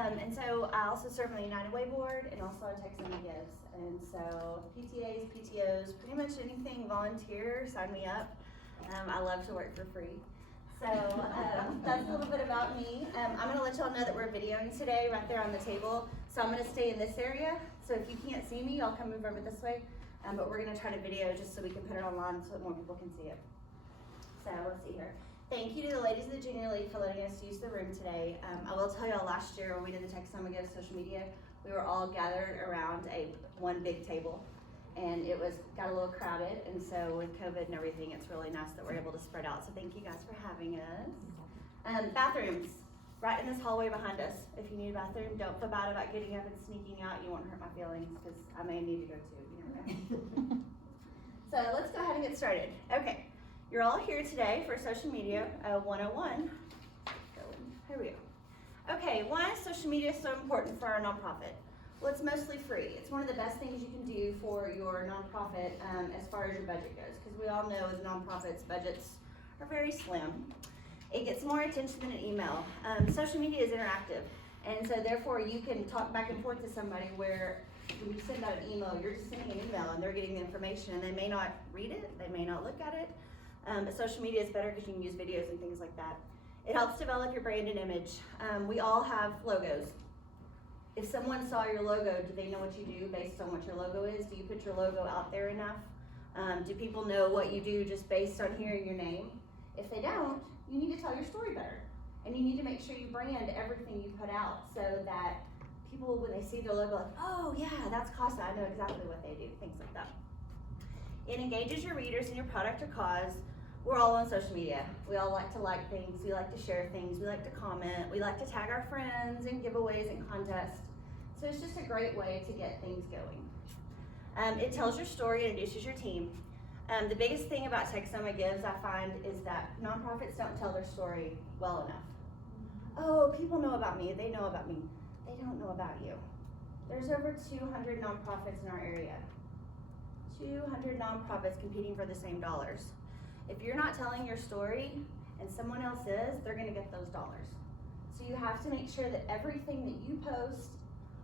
And so I also serve on the United Way board and also on Texoma Gives. And so PTAs, PTOs, pretty much anything volunteer, sign me up. I love to work for free. So that's a little bit about me. I'm gonna let y'all know that we're videoing today right there on the table. So I'm gonna stay in this area. So if you can't see me, I'll come move over this way. But we're gonna try to video just so we can put it online so that more people can see it. So let's see here. Thank you to the ladies of the Junior League for letting us use the room today. I will tell y'all, last year when we did the Texoma Gives social media, we were all gathered around one big table, and it got a little crowded. And so with COVID and everything, it's really nice that we're able to spread out. So thank you guys for having us. Bathrooms, right in this hallway behind us. If you need a bathroom, don't feel bad about getting up and sneaking out. You won't hurt my feelings because I may need to go too. You never know. So let's go ahead and get started. Okay. You're all here today for Social Media 101. Here we go. Okay, why is social media so important for our nonprofit? Well, it's mostly free. It's one of the best things you can do for your nonprofit as far as your budget goes, because we all know with nonprofits, budgets are very slim. It gets more attention than an email. Social media is interactive, and so therefore you can talk back and forth to somebody where when you send out an email, you're just sending an email and they're getting the information, and they may not read it, they may not look at it. But social media is better because you can use videos and things like that. It helps develop your brand and image. We all have logos. If someone saw your logo, do they know what you do based on what your logo is? Do you put your logo out there enough? Do people know what you do just based on hearing your name? If they don't, you need to tell your story better. And you need to make sure you brand everything you put out so that people, when they see their logo, like, oh yeah, that's Casa, I know exactly what they do, things like that. It engages your readers in your product or cause. We're all on social media. We all like to like things, we like to share things, we like to comment, we like to tag our friends in giveaways and contests. So it's just a great way to get things going. It tells your story and introduces your team. The biggest thing about Texoma Gives, I find, is that nonprofits don't tell their story well enough. Oh, people know about me, they know about me. They don't know about you. There's over 200 nonprofits in our area. 200 nonprofits competing for the same dollars. If you're not telling your story and someone else is, they're gonna get those dollars. So you have to make sure that everything that you post,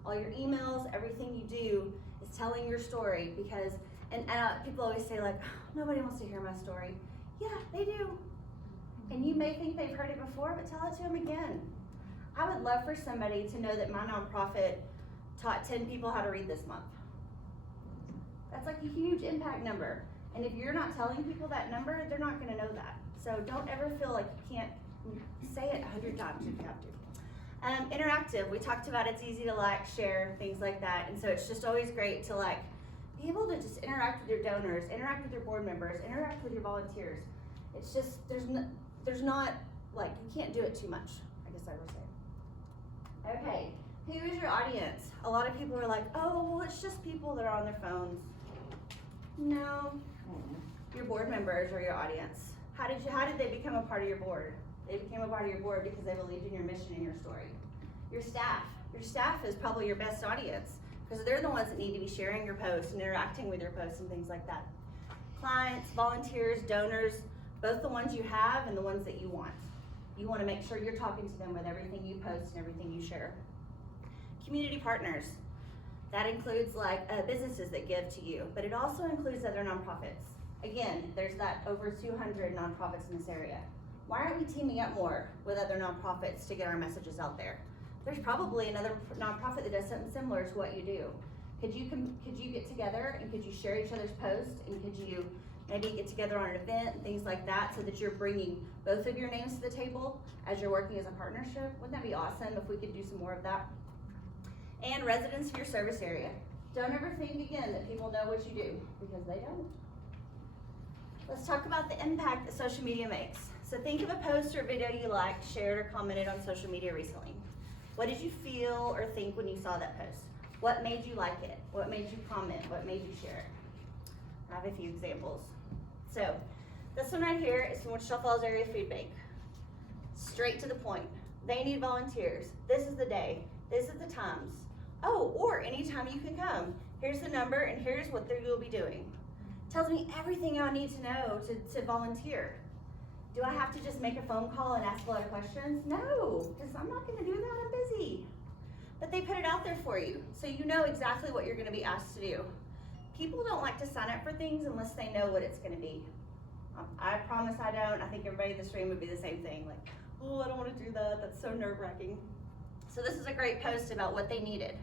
all your emails, everything you do is telling your story, because, and people always say like, oh, nobody wants to hear my story. Yeah, they do. And you may think they've heard it before, but tell it to them again. I would love for somebody to know that my nonprofit taught 10 people how to read this month. That's like a huge impact number. And if you're not telling people that number, they're not gonna know that. So don't ever feel like you can't say it 100 times if you have to. Interactive, we talked about it's easy to like, share, things like that. And so it's just always great to like, be able to just interact with your donors, interact with your board members, interact with your volunteers. It's just, there's not, like, you can't do it too much, I guess I would say. Okay, who is your audience? A lot of people are like, oh, well, it's just people that are on their phones. No, your board members are your audience. How did they become a part of your board? They became a part of your board because they believed in your mission and your story. Your staff is probably your best audience because they're the ones that need to be sharing your posts and interacting with your posts and things like that. Clients, volunteers, donors, both the ones you have and the ones that you want. You want to make sure you're talking to them with everything you post and everything you share. Community partners. That includes like businesses that give to you, but it also includes other nonprofits. Again, there's that over 200 nonprofits in this area. Why aren't we teaming up more with other nonprofits to get our messages out there? There's probably another nonprofit that does something similar to what you do. Could you get together and could you share each other's posts, and could you maybe get together on an event and things like that so that you're bringing both of your names to the table as you're working as a partnership? Wouldn't that be awesome if we could do some more of that? And residents of your service area. Don't ever think again that people know what you do, because they don't. Let's talk about the impact that social media makes. So think of a post or video you liked, shared, or commented on social media recently. What did you feel or think when you saw that post? What made you like it? What made you comment? What made you share it? I have a few examples. So this one right here is from Wichita Falls Area Food Bank. Straight to the point. They need volunteers. This is the day. This is the times. Oh, or anytime you can come. Here's the number and here's what you'll be doing. Tells me everything I need to know to volunteer. Do I have to just make a phone call and ask a lot of questions? No, because I'm not gonna do that, I'm busy. but they put it out there for you, so you know exactly what you're gonna be asked to do. People don't like to sign up for things unless they know what it's gonna be. I promise I don't. I think everybody in this room would be the same thing, like, oh, I don't wanna do that, that's so nerve-wracking. So this is a great post about what they needed.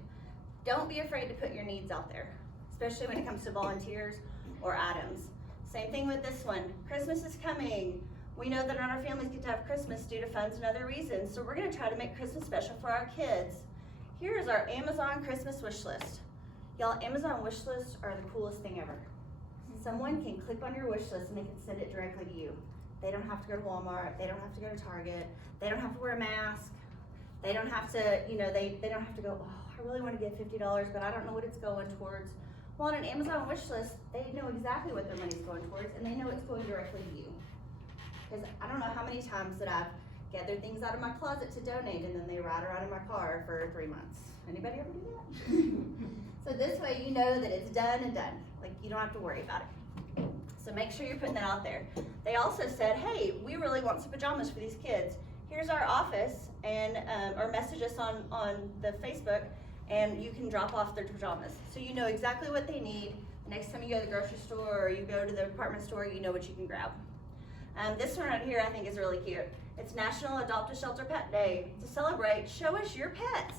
Don't be afraid to put your needs out there, especially when it comes to volunteers or items. Same thing with this one. Christmas is coming. We know that not our families get to have Christmas due to funds and other reasons, so we're gonna try to make Christmas special for our kids. Here is our Amazon Christmas wish list. Y'all, Amazon wish lists are the coolest thing ever. Someone can click on your wish list and they can send it directly to you. They don't have to go to Walmart, they don't have to go to Target, they don't have to wear a mask, they don't have to, you know, they don't have to go, oh, I really wanna give $50, but I don't know what it's going towards. Well, on an Amazon wish list, they know exactly what their money's going towards and they know it's going directly to you. Because I don't know how many times that I've gathered things out of my closet to donate and then they ride around in my car for 3 months. Anybody ever do that? So this way you know that it's done and done. Like, you don't have to worry about it. So make sure you're putting that out there. They also said, hey, we really want some pajamas for these kids. Here's our office, and or message us on the Facebook, and you can drop off their pajamas. So you know exactly what they need. Next time you go to the grocery store or you go to the department store, you know what you can grab. This one right here I think is really cute. It's National Adopt a Shelter Pet Day. To celebrate, show us your pets.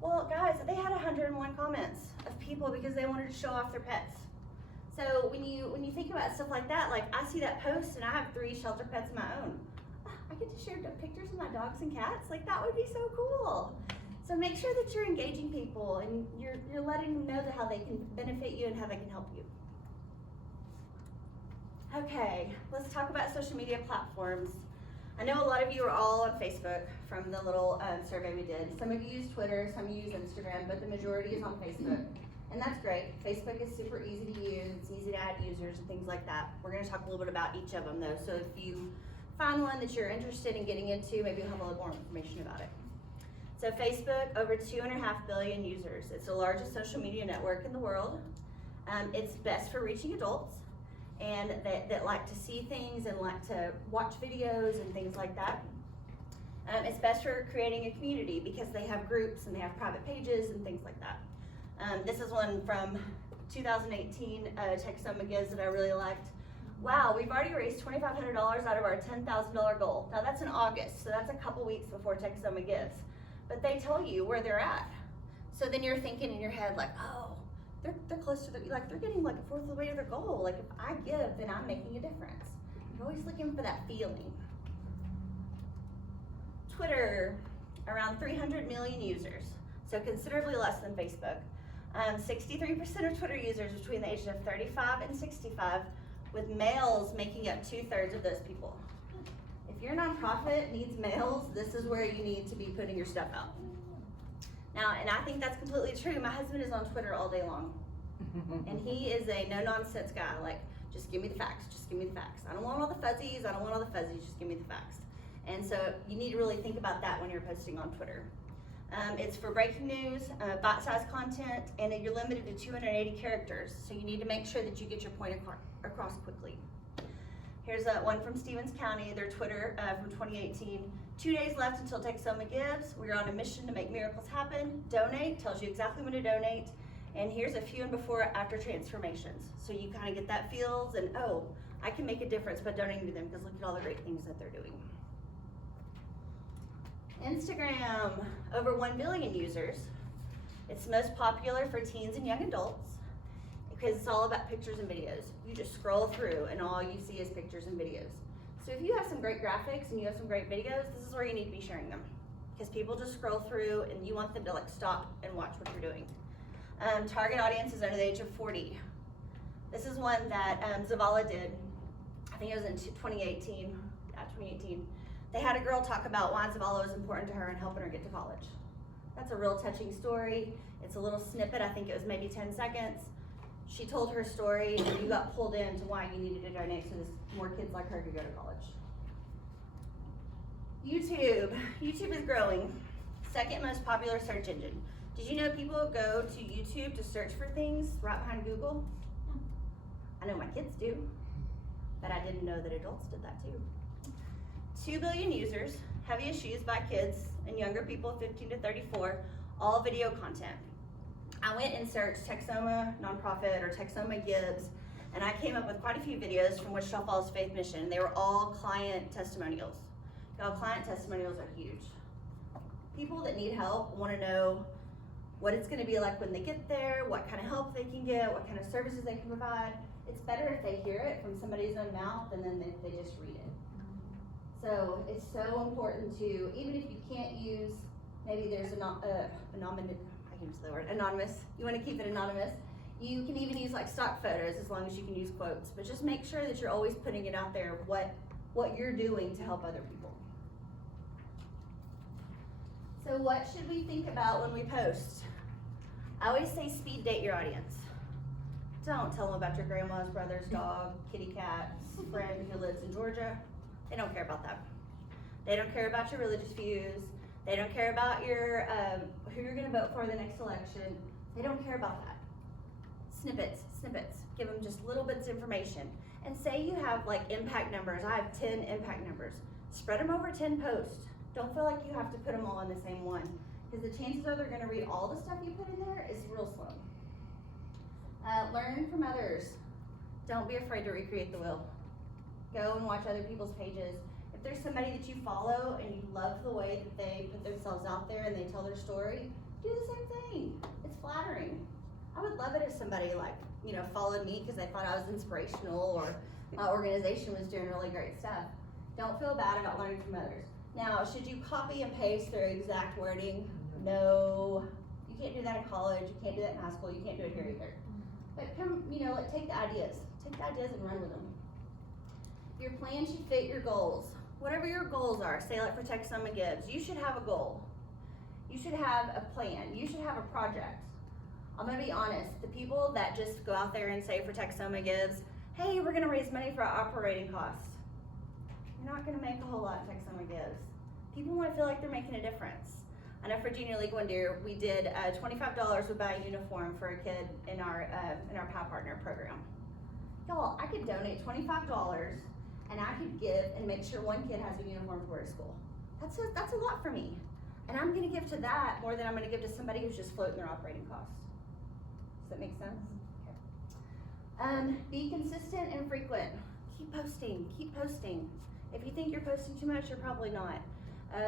Well, guys, they had 101 comments of people because they wanted to show off their pets. So when you think about stuff like that, like I see that post and I have 3 shelter pets of my own. I get to share pictures of my dogs and cats. Like, that would be so cool. So make sure that you're engaging people and you're letting them know how they can benefit you and how they can help you. Okay, let's talk about social media platforms. I know a lot of you are all on Facebook from the little survey we did. Some of you use Twitter, some of you use Instagram, but the majority is on Facebook. And that's great. Facebook is super easy to use. It's easy to add users and things like that. We're gonna talk a little bit about each of them though. So if you find one that you're interested in getting into, maybe you'll have a little more information about it. So Facebook, over 2.5 billion users. It's the largest social media network in the world. It's best for reaching adults and that like to see things and like to watch videos and things like that. It's best for creating a community because they have groups and they have private pages and things like that. This is one from 2018 Texoma Gives that I really liked. Wow, we've already raised $2,500 out of our $10,000 goal. Now that's in August, so that's a couple weeks before Texoma Gives. But they tell you where they're at. So then you're thinking in your head like, oh, they're close to they're getting like a fourth of the way to their goal. Like, if I give, then I'm making a difference. You're always looking for that feeling. Twitter, around 300 million users, so considerably less than Facebook. 63% of Twitter users between the ages of 35 and 65, with males making up 2/3 of those people. If your nonprofit needs males, this is where you need to be putting your stuff out. Now, and I think that's completely true. My husband is on Twitter all day long. And he is a no-nonsense guy. Like, just give me the facts, just give me the facts. I don't want all the fuzzies, just give me the facts. And so you need to really think about that when you're posting on Twitter. It's for breaking news, bite-sized content, and you're limited to 280 characters. So you need to make sure that you get your point across quickly. Here's one from Stevens County, their Twitter from 2018. 2 days left until Texoma Gives. We're on a mission to make miracles happen. Donate, tells you exactly when to donate. And here's a few and before after transformations. So you kind of get that feels and, oh, I can make a difference by donating to them because look at all the great things that they're doing. Instagram, over 1 billion users. It's most popular for teens and young adults because it's all about pictures and videos. You just scroll through and all you see is pictures and videos. So if you have some great graphics and you have some great videos, this is where you need to be sharing them because people just scroll through and you want them to like stop and watch what you're doing. Target audience is under the age of 40. This is one that Zavala did. I think it was in 2018. Yeah, 2018. They had a girl talk about why Zavala was important to her and helping her get to college. That's a real touching story. It's a little snippet. I think it was maybe 10 seconds. She told her story and you got pulled into why you needed to donate so more kids like her could go to college. YouTube is growing. Second most popular search engine. Did you know people go to YouTube to search for things right behind Google? I know my kids do, but I didn't know that adults did that too. 2 billion users, heaviest used by kids and younger people 15 to 34. all video content. I went and searched Texoma nonprofit or Texoma Gives, and I came up with quite a few videos from Wichita Falls Faith Mission. They were all client testimonials. Y'all, client testimonials are huge. People that need help want to know what it's going to be like when they get there, what kind of help they can get, what kind of services they can provide. It's better if they hear it from somebody's own mouth than then they just read it. So it's so important to, even if you can't use, maybe there's anonymous, you want to keep it anonymous. You can even use like stock photos as long as you can use quotes, but just make sure that you're always putting it out there what you're doing to help other people. So what should we think about when we post? I always say speed date your audience. Don't tell them about your grandma's brother's dog, kitty cat's friend who lives in Georgia. They don't care about that. They don't care about your religious views. They don't care about your who you're going to vote for the next election. They don't care about that. Snippets. Give them just little bits of information. And say you have like impact numbers. I have 10 impact numbers. Spread them over 10 posts. Don't feel like you have to put them all in the same one, because the chances are they're going to read all the stuff you put in there is real slow. Learn from others. Don't be afraid to recreate the wheel. Go and watch other people's pages. If there's somebody that you follow and you love the way that they put themselves out there and they tell their story, do the same thing. It's flattering. I would love it if somebody followed me because they thought I was inspirational or my organization was doing really great stuff. Don't feel bad about learning from others. Now, should you copy and paste their exact wording? No. You can't do that in college. You can't do that in high school. You can't do it here either. But take the ideas. Take the ideas and run with them. Your plan should fit your goals. Whatever your goals are, say like for Texoma Gives, you should have a goal. You should have a plan. You should have a project. I'm gonna be honest, the people that just go out there and say for Texoma Gives, hey, we're gonna raise money for our operating costs. You're not gonna make a whole lot in Texoma Gives. People wanna feel like they're making a difference. I know for Junior League one year, we did $25 would buy a uniform for a kid in our PAL Partner program. Y'all, I could donate $25 and I could give and make sure one kid has a uniform to wear to school. That's a lot for me. And I'm gonna give to that more than I'm gonna give to somebody who's just floating their operating costs. Does that make sense? Okay. Be consistent and frequent. Keep posting. If you think you're posting too much, you're probably not.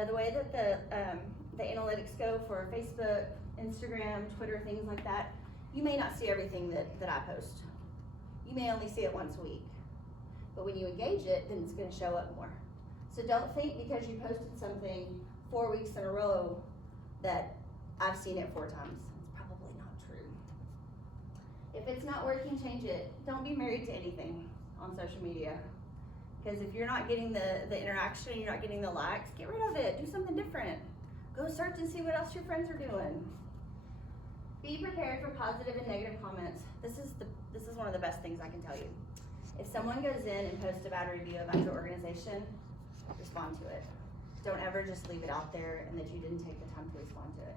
The way that the analytics go for Facebook, Instagram, Twitter, things like that, you may not see everything that I post. You may only see it once a week. But when you engage it, then it's gonna show up more. So don't think because you posted something 4 weeks in a row that I've seen it 4 times. It's probably not true. If it's not working, change it. Don't be married to anything on social media. Because if you're not getting the interaction, you're not getting the likes, get rid of it. Do something different. Go search and see what else your friends are doing. Be prepared for positive and negative comments. This is one of the best things I can tell you. If someone goes in and posts a bad review about your organization, respond to it. Don't ever just leave it out there and that you didn't take the time to respond to it.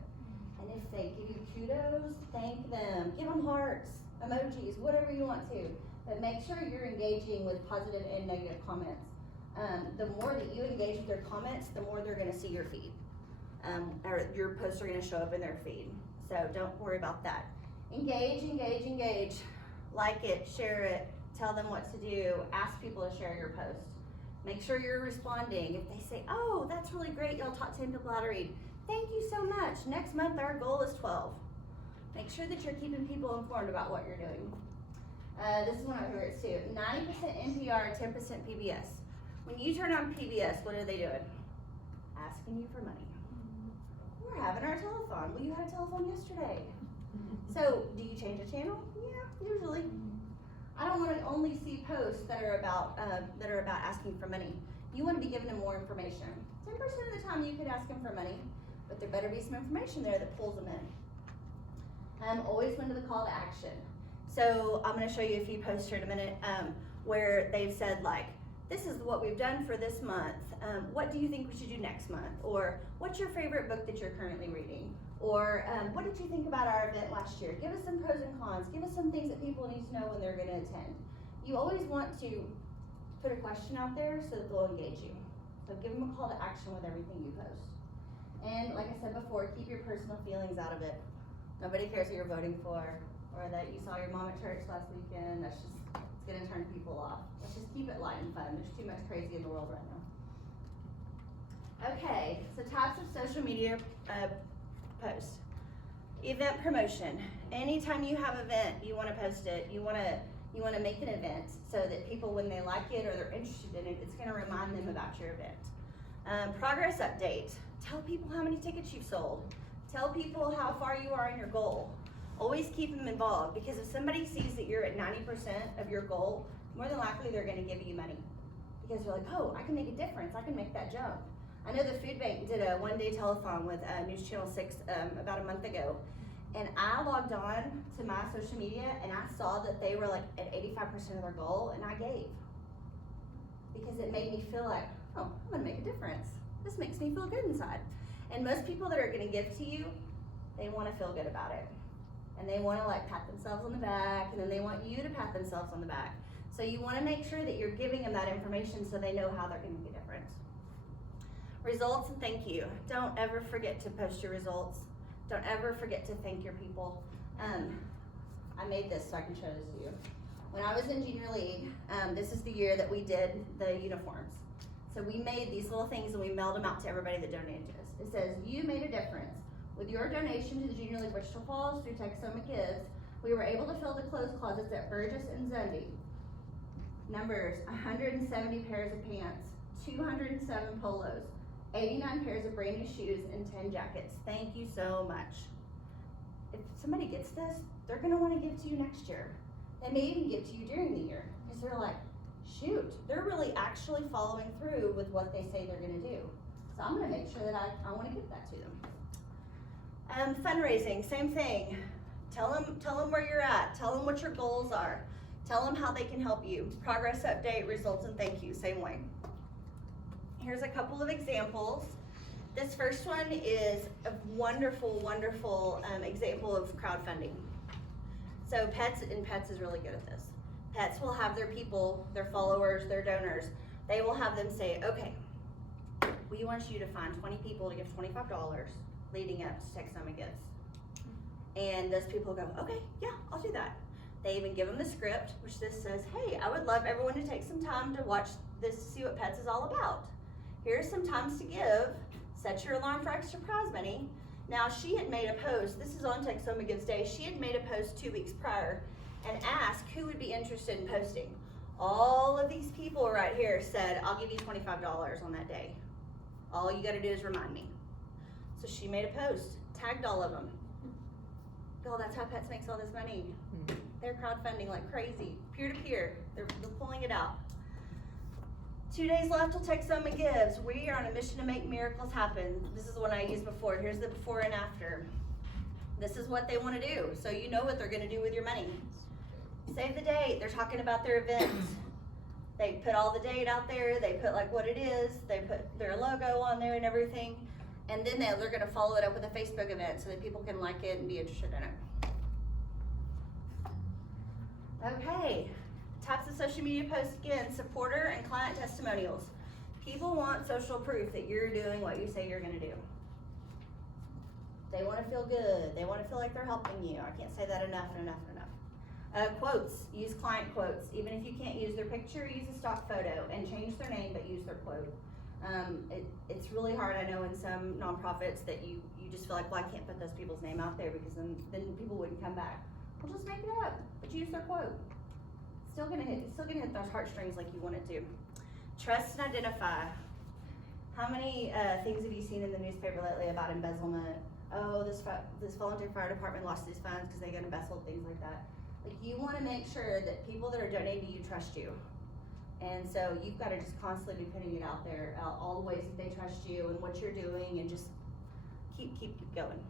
And if they give you kudos, thank them. Give them hearts, emojis, whatever you want to. But make sure you're engaging with positive and negative comments. The more that you engage with their comments, the more they're gonna see your feed. Or your posts are gonna show up in their feed. So don't worry about that. Engage. Like it, share it, tell them what to do, ask people to share your post. Make sure you're responding. If they say, oh, that's really great, y'all taught 10 people how to read. Thank you so much. Next month our goal is 12. Make sure that you're keeping people informed about what you're doing. This is one of my favorites too. 90% NPR, 10% PBS. When you turn on PBS, what are they doing? Asking you for money. We're having our telethon. Well, you had a telethon yesterday. So, do you change the channel? Yeah, usually. I don't want to only see posts that are about asking for money. You want to be giving them more information. 10% of the time you could ask them for money, but there better be some information there that pulls them in. Always go to the call to action. So I'm going to show you a few posts here in a minute where they've said like, this is what we've done for this month. What do you think we should do next month? Or what's your favorite book that you're currently reading? Or what did you think about our event last year? Give us some pros and cons. Give us some things that people need to know when they're going to attend. You always want to put a question out there so that they'll engage you. So give them a call to action with everything you post. And like I said before, keep your personal feelings out of it. Nobody cares who you're voting for, or that you saw your mom at church last weekend. It's gonna turn people off. Let's just keep it light and fun. There's too much crazy in the world right now. Okay, so types of social media posts. Event promotion. Anytime you have an event, you wanna post it. You wanna make an event so that people, when they like it or they're interested in it, it's gonna remind them about your event. Progress update. Tell people how many tickets you've sold. Tell people how far you are in your goal. Always keep them involved, because if somebody sees that you're at 90% of your goal, more than likely they're gonna give you money. Because they're like, oh, I can make a difference, I can make that jump. I know the food bank did a one-day telethon with News Channel 6 about a month ago. And I logged on to my social media and I saw that they were like at 85% of their goal, and I gave. Because it made me feel like, oh, I'm gonna make a difference. This makes me feel good inside. And most people that are gonna give to you, they wanna feel good about it. And they wanna like pat themselves on the back, and then they want you to pat themselves on the back. So you wanna make sure that you're giving them that information so they know how they're gonna make a difference. Results and thank you. Don't ever forget to post your results. Don't ever forget to thank your people. I made this so I can show this to you. When I was in junior league, this is the year that we did the uniforms. So we made these little things and we mailed them out to everybody that donated to us. It says, you made a difference. With your donation to the Junior League Wichita Falls through Texoma Gives, we were able to fill the clothes closets at Burgess and Zundy. Numbers, 170 pairs of pants, 207 polos, 89 pairs of brand new shoes, and 10 jackets. Thank you so much. If somebody gets this, they're gonna wanna give to you next year. They may even give to you during the year, because they're like, shoot, they're really actually following through with what they say they're gonna do. So I'm gonna make sure that I wanna give that to them. Fundraising, same thing. Tell them where you're at. Tell them what your goals are. Tell them how they can help you. Progress update, results, and thank you, same way. Here's a couple of examples. This first one is a wonderful, wonderful example of crowdfunding. So Pets is really good at this. Pets will have their people, their followers, their donors, they will have them say, okay, we want you to find 20 people to give $25 leading up to Texoma Gives. And those people go, okay, yeah, I'll do that. They even give them the script, which this says, hey, I would love everyone to take some time to watch this to see what Pets is all about. Here's some times to give, set your alarm for extra prize money. Now she had made a post, this is on Texoma Gives Day, she had made a post 2 weeks prior and asked who would be interested in posting. All of these people right here said, I'll give you $25 on that day. All you gotta do is remind me. So she made a post, tagged all of them. Oh, that's how Pets makes all this money. They're crowdfunding like crazy, peer-to-peer, they're pulling it out. 2 days left till Texoma Gives. We are on a mission to make miracles happen. This is the one I used before. Here's the before and after. This is what they want to do, so you know what they're going to do with your money. Save the date. They're talking about their event. They put all the date out there. They put like what it is. They put their logo on there and everything. And then they're going to follow it up with a Facebook event so that people can like it and be interested in it. Okay. Types of social media posts again, supporter and client testimonials. People want social proof that you're doing what you say you're gonna do. They wanna feel good. They wanna feel like they're helping you. I can't say that enough. Quotes, use client quotes. Even if you can't use their picture, use a stock photo and change their name, but use their quote. It's really hard, I know, in some nonprofits that you just feel like, well, I can't put those people's name out there because then people wouldn't come back. Well, just make it up, but use their quote. Still gonna hit those heartstrings like you want it to. Trust and identify. How many things have you seen in the newspaper lately about embezzlement? Oh, this volunteer fire department lost these funds because they got embezzled, things like that. Like, you want to make sure that people that are donating to you trust you. And so you've got to just constantly be putting it out there, all the ways that they trust you and what you're doing, and just keep going.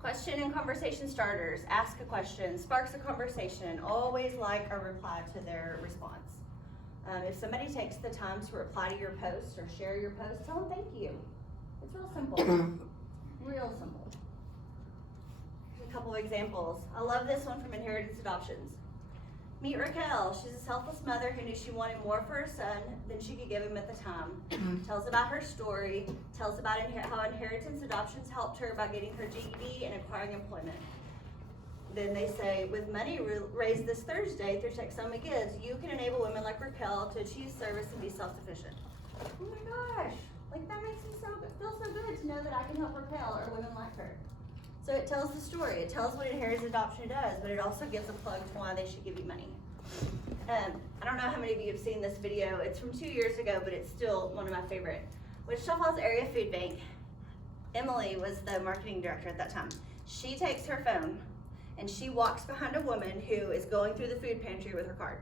Question and conversation starters. Ask a question, sparks a conversation. Always like a reply to their response. If somebody takes the time to reply to your post or share your post, tell them thank you. It's real simple. Real simple. Here's a couple of examples. I love this one from Inheritance Adoptions. Meet Raquel. She's a selfless mother who knew she wanted more for her son than she could give him at the time. Tells about her story, tells about how inheritance adoptions helped her by getting her GED and acquiring employment. Then they say, with money raised this Thursday through Texoma Gives, you can enable women like Raquel to achieve service and be self-sufficient. Oh my gosh, like that makes me feel so good to know that I can help Raquel or women like her. So it tells the story, it tells what inheritance adoption does, but it also gives a plug to why they should give you money. I don't know how many of you have seen this video. It's from 2 years ago, but it's still one of my favorite. Wichita Falls Area Food Bank, Emily was the marketing director at that time. She takes her phone and she walks behind a woman who is going through the food pantry with her cart.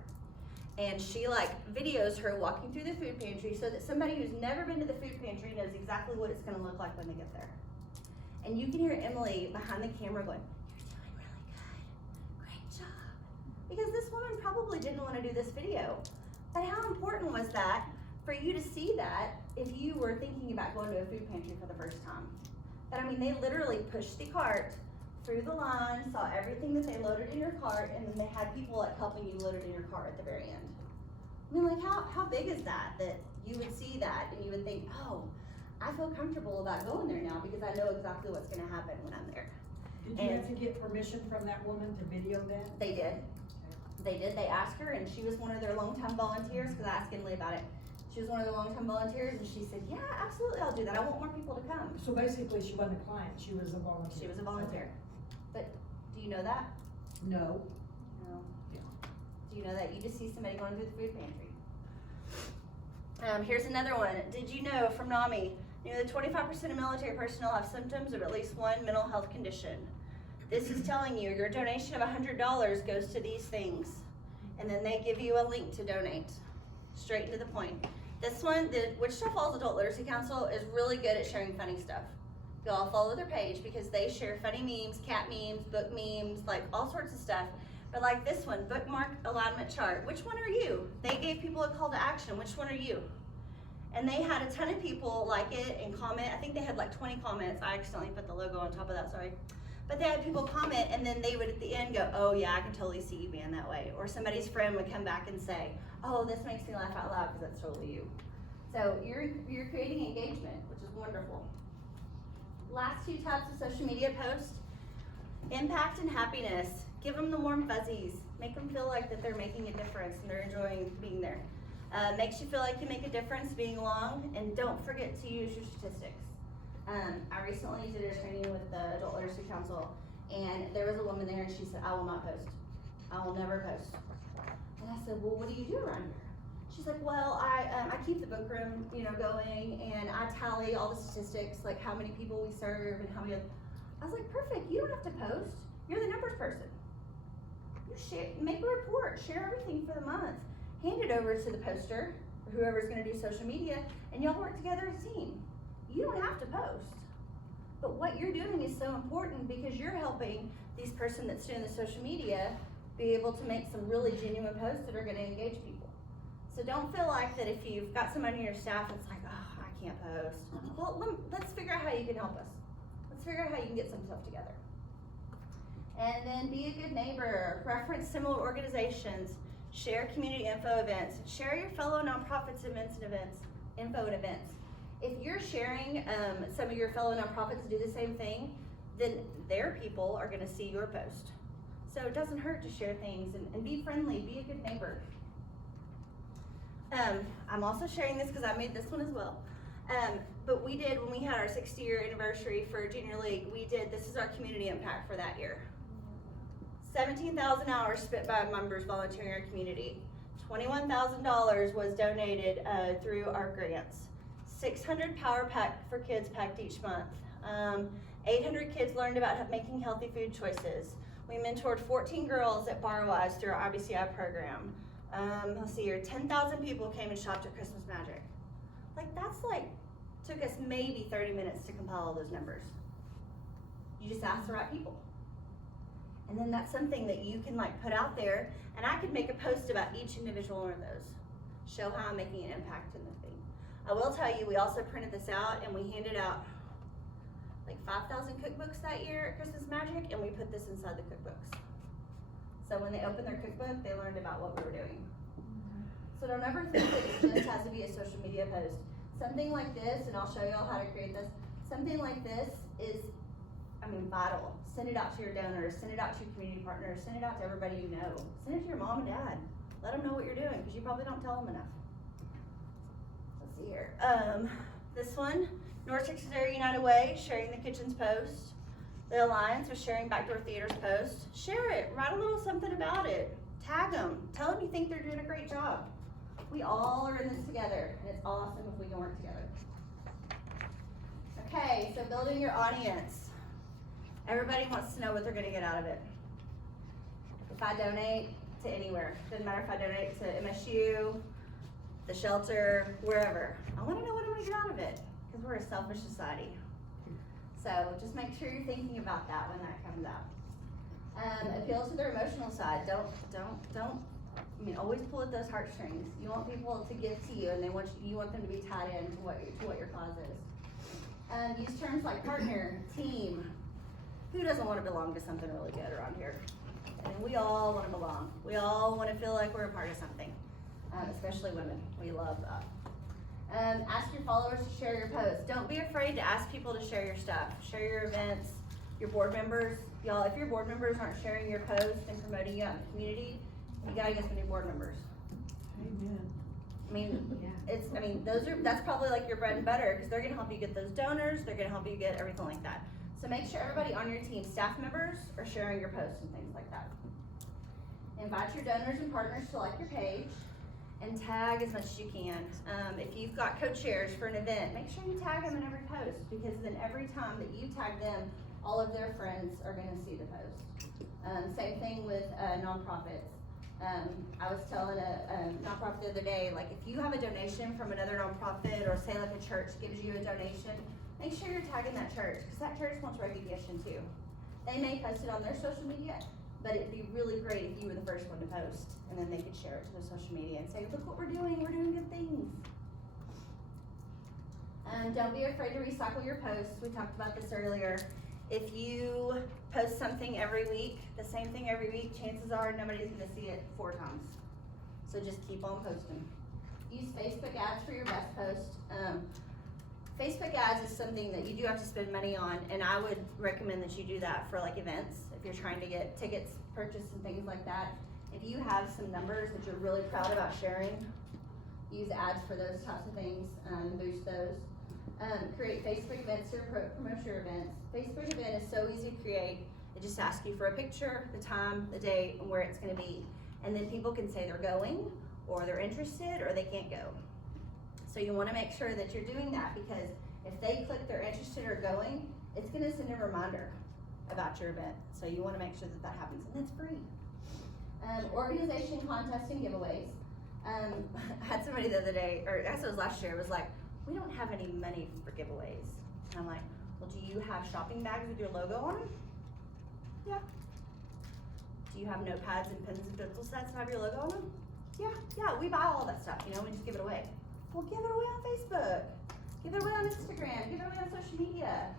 And she videos her walking through the food pantry so that somebody who's never been to the food pantry knows exactly what it's gonna look like when they get there. And you can hear Emily behind the camera going, "You're doing really good, great job." Because this woman probably didn't want to do this video. But how important was that for you to see that if you were thinking about going to a food pantry for the first time? But I mean, they literally pushed the cart through the line, saw everything that they loaded in your cart, and then they had people helping you load it in your cart at the very end. I mean, how big is that you would see that and you would think, oh, I feel comfortable about going there now because I know exactly what's gonna happen when I'm there. Did you have to get permission from that woman to video that? They did. They did. They asked her, and she was one of their longtime volunteers, because I asked Emily about it. She was one of their longtime volunteers, and she said, "Yeah, absolutely, I'll do that. I want more people to come." So basically, she wasn't a client, she was a volunteer. She was a volunteer. But do you know that? No. No. Yeah. Do you know that? You just see somebody going through the food pantry. Here's another one. Did you know from NAMI, nearly 25% of military personnel have symptoms of at least one mental health condition. This is telling you your donation of $100 goes to these things. And then they give you a link to donate. Straight to the point. This one, the Wichita Falls Adult Literacy Council is really good at sharing funny stuff. Y'all follow their page because they share funny memes, cat memes, book memes, all sorts of stuff. But like this one, bookmark alignment chart. Which one are you? They gave people a call to action. Which one are you? And they had a ton of people like it and comment. I think they had 20 comments. I accidentally put the logo on top of that, sorry. But they had people comment, and then they would at the end go, "Oh yeah, I can totally see you being that way." Or somebody's friend would come back and say, "Oh, this makes me laugh out loud because that's totally you." So you're creating engagement, which is wonderful. Last two types of social media posts, impact and happiness. Give them the warm fuzzies. Make them feel like that they're making a difference and they're enjoying being there. Makes you feel like you make a difference being along, and don't forget to use your statistics. I recently did a training with the Adult Literacy Council, and there was a woman there and she said, "I will not post. I will never post." And I said, "Well, what do you do around here?" She's like, "Well, I keep the book room, going, and I tally all the statistics, like how many people we serve and how many." I was like, "Perfect. You don't have to post. You're the numbers person. You make a report, share everything for the month, hand it over to the poster, or whoever's going to do social media, and y'all work together as a team. You don't have to post, but what you're doing is so important because you're helping this person that's doing the social media be able to make some really genuine posts that are going to engage people. So don't feel like that if you've got somebody on your staff that's like, "Oh, I can't post." Well, let's figure out how you can help us. Let's figure out how you can get some stuff together. And then be a good neighbor. Reference similar organizations. Share community info events. Share your fellow nonprofits info and events. If you're sharing some of your fellow nonprofits do the same thing, then their people are gonna see your post. So it doesn't hurt to share things and be friendly, be a good neighbor. I'm also sharing this because I made this one as well. But we did, when we had our 60-year anniversary for Junior League, this is our community impact for that year. 17,000 hours spent by members volunteering in our community. $21,000 was donated through our grants. 600 power pack for kids packed each month. 800 kids learned about making healthy food choices. We mentored 14 girls at Barwise through our IBCI program. Let's see here, 10,000 people came and shopped at Christmas Magic. Took us maybe 30 minutes to compile all those numbers. You just ask the right people. And then that's something that you can put out there, and I could make a post about each individual one of those. Show how I'm making an impact in the thing. I will tell you, we also printed this out and we handed out 5,000 cookbooks that year at Christmas Magic, and we put this inside the cookbooks. So when they opened their cookbook, they learned about what we were doing. So don't ever think that it just has to be a social media post. Something like this, and I'll show y'all how to create this. Something like this is, vital. Send it out to your donors, send it out to your community partners, send it out to everybody you know. Send it to your mom and dad. Let them know what you're doing, because you probably don't tell them enough. Let's see here. This one, North Texas Area United Way, sharing the kitchen's post. The Alliance was sharing Backdoor Theater's post. Share it, write a little something about it. Tag them, tell them you think they're doing a great job. We all are in this together, and it's awesome if we can work together. Okay, so building your audience. Everybody wants to know what they're gonna get out of it. If I donate to anywhere, doesn't matter if I donate to MSU, the shelter, wherever, I wanna know what I'm gonna get out of it, because we're a selfish society. So just make sure you're thinking about that when that comes out. Appeal to their emotional side. Always pull at those heartstrings. You want people to give to you, and you want them to be tied in to what your cause is. Use terms like partner, team. Who doesn't want to belong to something really good around here? And we all want to belong. We all want to feel like we're a part of something, especially women. We love that. Ask your followers to share your posts. Don't be afraid to ask people to share your stuff. Share your events, your board members. Y'all, if your board members aren't sharing your posts and promoting you out in the community, you gotta get some new board members. Amen. That's probably like your bread and butter, because they're gonna help you get those donors, they're gonna help you get everything like that. So make sure everybody on your team, staff members, are sharing your posts and things like that. Invite your donors and partners to like your page, and tag as much as you can. If you've got co-chairs for an event, make sure you tag them in every post, because then every time that you tag them, all of their friends are gonna see the post. Same thing with nonprofits. I was telling a nonprofit the other day, like, if you have a donation from another nonprofit, or say like a church gives you a donation, make sure you're tagging that church, because that church wants recognition too. They may post it on their social media, but it'd be really great if you were the first one to post, and then they could share it to their social media and say, look what we're doing good things. Don't be afraid to recycle your posts. We talked about this earlier. If you post something every week, the same thing every week, chances are nobody's gonna see it 4 times. So just keep on posting. Use Facebook ads for your best post. Facebook ads is something that you do have to spend money on, and I would recommend that you do that for like events, if you're trying to get tickets purchased and things like that. If you have some numbers that you're really proud about sharing, use ads for those types of things, boost those. Create Facebook events to promote your events. Facebook event is so easy to create. It just asks you for a picture, the time, the date, and where it's gonna be. And then people can say they're going, or they're interested, or they can't go. So you wanna make sure that you're doing that, because if they click they're interested or going, it's gonna send a reminder about your event. So you wanna make sure that that happens, and that's free. Organization, contests, and giveaways. I had somebody the other day, or I guess it was last year, was like, we don't have any money for giveaways. And I'm like, well, do you have shopping bags with your logo on them? Yeah. Do you have notepads and pens and pencil sets that have your logo on them? Yeah, we buy all that stuff, we just give it away. Well, give it away on Facebook. Give it away on Instagram, give it away on social media.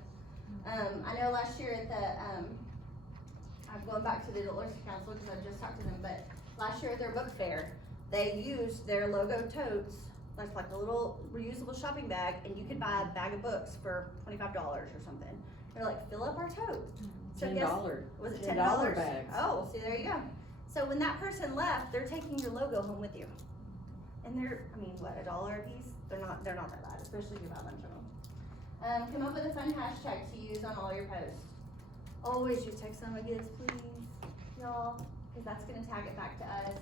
I know last year at the, I'm going back to the Adult Literacy Council because I just talked to them, but last year at their book fair, they used their logo totes, like a little reusable shopping bag, and you could buy a bag of books for $25 or something. They're like, fill up our tote. So $10. Was it $10 $10? bags. Oh, see, there you go. So when that person left, they're taking your logo home with you. And they're, what, $1 a piece? They're not that bad, especially if you buy a bunch of them. Come up with a fun hashtag to use on all your posts. Always use Texoma Gives, please, y'all, because that's gonna tag it back to us.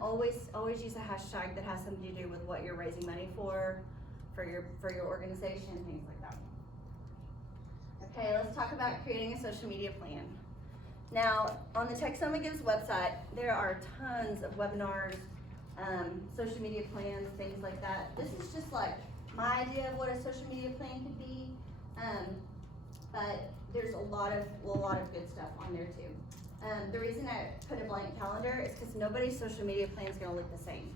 Always use a hashtag that has something to do with what you're raising money for your organization, things like that. Okay, let's talk about creating a social media plan. Now, on the Texoma Gives website, there are tons of webinars, social media plans, things like that. This is just like my idea of what a social media plan could be, but there's a lot of good stuff on there too. The reason I put a blank calendar is because nobody's social media plan is gonna look the same.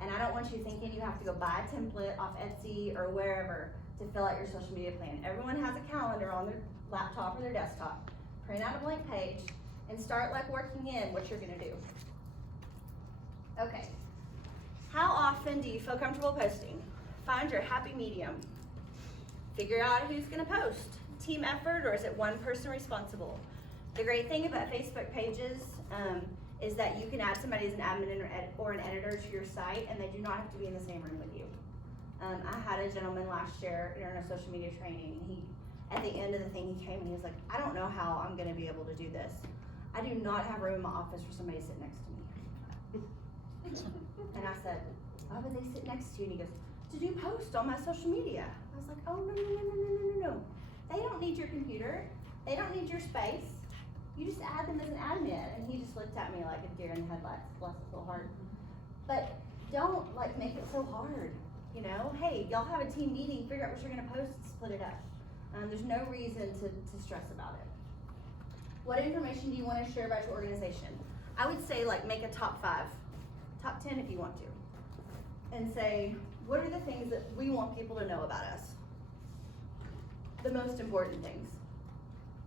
And I don't want you thinking you have to go buy a template off Etsy or wherever to fill out your social media plan. Everyone has a calendar on their laptop or their desktop. Print out a blank page and start like working in what you're gonna do. Okay, how often do you feel comfortable posting? Find your happy medium. Figure out who's gonna post. Team effort, or is it one person responsible? The great thing about Facebook pages is that you can add somebody as an admin or an editor to your site, and they do not have to be in the same room with you. I had a gentleman last year in our social media training, and at the end of the thing, he came and he was like, I don't know how I'm gonna be able to do this. I do not have room in my office for somebody to sit next to me. And I said, why would they sit next to you? And he goes, to do posts on my social media. I was like, oh, no. They don't need your computer. They don't need your space. You just add them as an admin. And he just looked at me like a deer in the headlights, bless his little heart. But don't like make it so hard, you know? Hey, y'all have a team meeting, figure out what you're gonna post and split it up. There's no reason to stress about it. What information do you wanna share about your organization? I would say like make a top 5, top 10 if you want to. And say, what are the things that we want people to know about us? The most important things.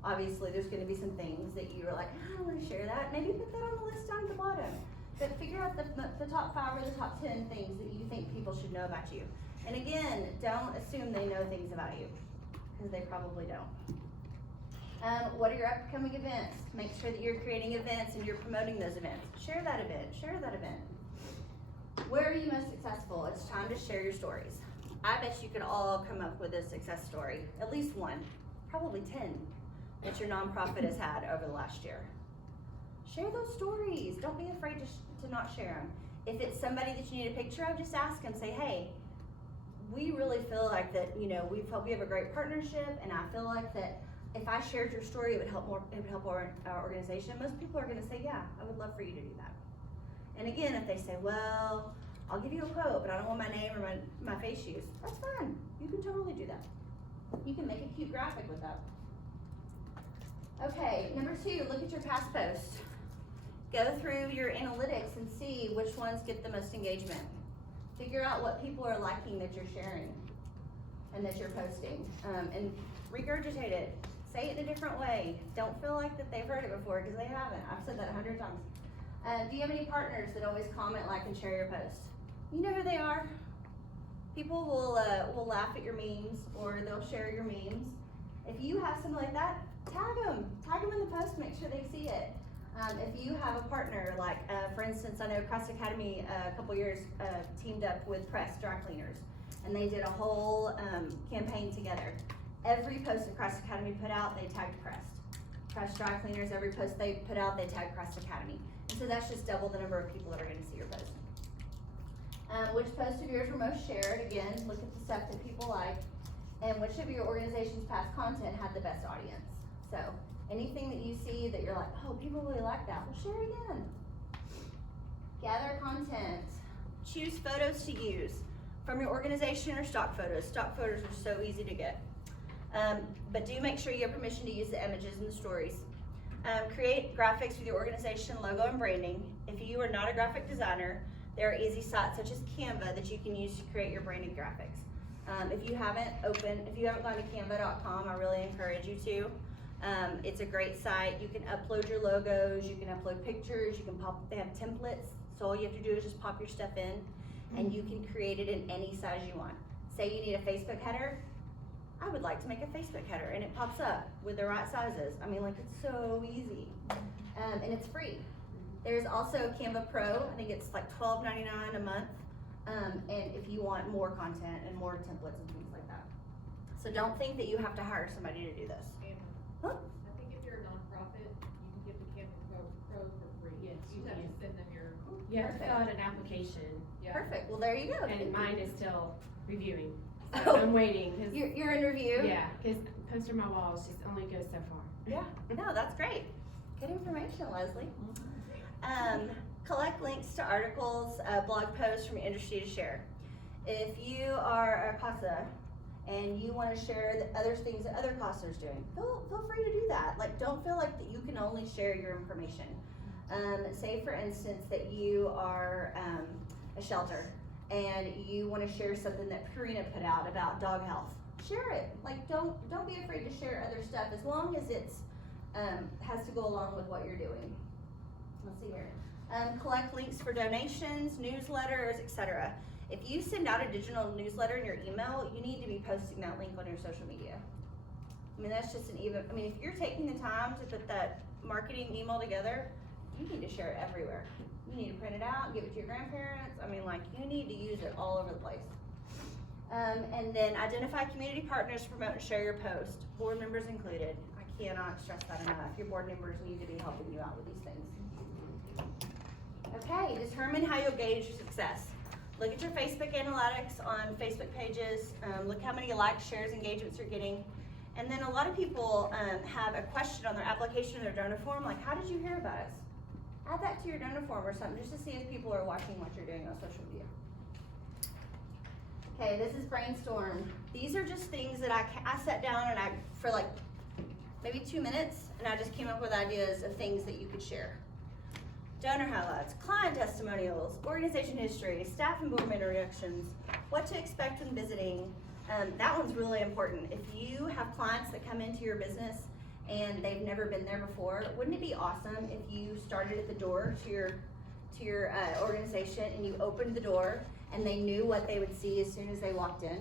Obviously, there's gonna be some things that you're like, I don't wanna share that. Maybe put that on the list down at the bottom. But figure out the top 5 or the top 10 things that you think people should know about you. And again, don't assume they know things about you, because they probably don't. What are your upcoming events? Make sure that you're creating events and you're promoting those events. Share that event. Where are you most successful? It's time to share your stories. I bet you could all come up with a success story, at least one, probably 10, that your nonprofit has had over the last year. Share those stories. Don't be afraid to not share them. If it's somebody that you need a picture of, just ask them, say, hey, we really feel like that, you know, we have a great partnership, and I feel like that if I shared your story, it would help our organization. Most people are gonna say, yeah, I would love for you to do that. And again, if they say, well, I'll give you a quote, but I don't want my name or my face used, that's fine. You can totally do that. You can make a cute graphic with that. Okay, number 2, look at your past posts. Go through your analytics and see which ones get the most engagement. Figure out what people are liking that you're sharing and that you're posting, and regurgitate it. Say it in a different way. Don't feel like that they've heard it before, because they haven't. I've said that 100 times. Do you have any partners that always comment, like, and share your posts? You know who they are. People will laugh at your memes, or they'll share your memes. If you have something like that, tag them in the post, make sure they see it. If you have a partner, like for instance, I know Crest Academy a couple years teamed up with Crest Dry Cleaners, and they did a whole campaign together. Every post that Crest Academy put out, they tagged Crest. Crest Dry Cleaners, every post they put out, they tagged Crest Academy. And so that's just double the number of people that are gonna see your post. Which posts of yours were most shared? Again, look at the stuff that people like. And which of your organization's past content had the best audience? So anything that you see that you're like, oh, people really like that, well, share it again. Gather content. Choose photos to use from your organization or stock photos. Stock photos are so easy to get. But do make sure you have permission to use the images in the stories. Create graphics with your organization logo and branding. If you are not a graphic designer, there are easy sites such as Canva that you can use to create your branded graphics. If you haven't gone to canva.com, I really encourage you to. It's a great site. You can upload your logos, you can upload pictures, they have templates, so all you have to do is just pop your stuff in, and you can create it in any size you want. Say you need a Facebook header, I would like to make a Facebook header, and it pops up with the right sizes. I mean, like, it's so easy, and it's free. There's also Canva Pro. I think it's like $12.99 a month, and if you want more content and more templates and things like that. So don't think that you have to hire somebody to do this. Huh? I think if you're a nonprofit, you can get the Canva Pro for free. Yes, You just have to send them your. You have to Perfect. fill out an application, Yeah. Perfect. Well, there you go. and mine is still reviewing. So Oh. I'm waiting, cause, You're in review. yeah, cause poster my walls just only goes so far. Yeah. No, that's great. Good information, Leslie. Collect links to articles, blog posts from your industry to share. If you are a CASA and you want to share the other things that other CASA is doing, feel free to do that. Like, don't feel like that you can only share your information. Say for instance that you are a shelter and you want to share something that Purina put out about dog health. Share it. Like, don't be afraid to share other stuff, as long as it's has to go along with what you're doing. Let's see here. Collect links for donations, newsletters, etc. If you send out a digital newsletter in your email, you need to be posting that link on your social media. I mean, that's just if you're taking the time to put that marketing email together, you need to share it everywhere. You need to print it out, give it to your grandparents. I mean, like, you need to use it all over the place. And then identify community partners to promote and share your post, board members included. I cannot stress that enough. Your board members need to be helping you out with these things. Okay, determine how you'll gauge your success. Look at your Facebook analytics on Facebook pages. Look how many likes, shares, engagements you're getting. And then a lot of people have a question on their application or their donor form, like, how did you hear about us? Add that to your donor form or something, just to see if people are watching what you're doing on social media. Okay, this is brainstorm. These are just things that I sat down and for like maybe 2 minutes, and I just came up with ideas of things that you could share. Donor highlights, client testimonials, organization history, staff and board member introductions, what to expect when visiting. That one's really important. If you have clients that come into your business and they've never been there before, wouldn't it be awesome if you started at the door to your organization and you opened the door and they knew what they would see as soon as they walked in?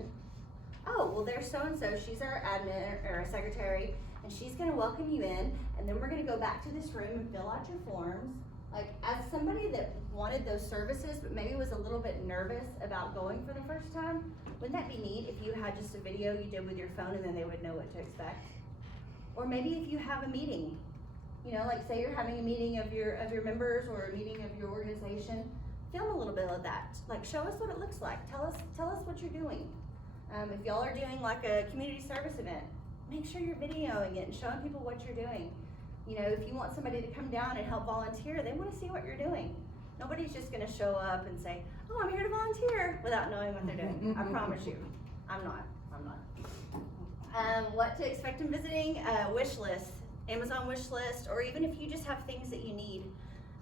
Oh, well, there's so-and-so, she's our admin or our secretary, and she's gonna welcome you in, and then we're gonna go back to this room and fill out your forms. Like, as somebody that wanted those services, but maybe was a little bit nervous about going for the first time, wouldn't that be neat if you had just a video you did with your phone and then they would know what to expect? Or maybe if you have a meeting, you know, like say you're having a meeting of your members or a meeting of your organization, film a little bit of that. Like, show us what it looks like. Tell us what you're doing. If y'all are doing like a community service event, make sure you're videoing it and showing people what you're doing. You know, if you want somebody to come down and help volunteer, they want to see what you're doing. Nobody's just going to show up and say, oh, I'm here to volunteer, without knowing what they're doing. I promise you. I'm not. What to expect in visiting, wish list, Amazon wish list, or even if you just have things that you need.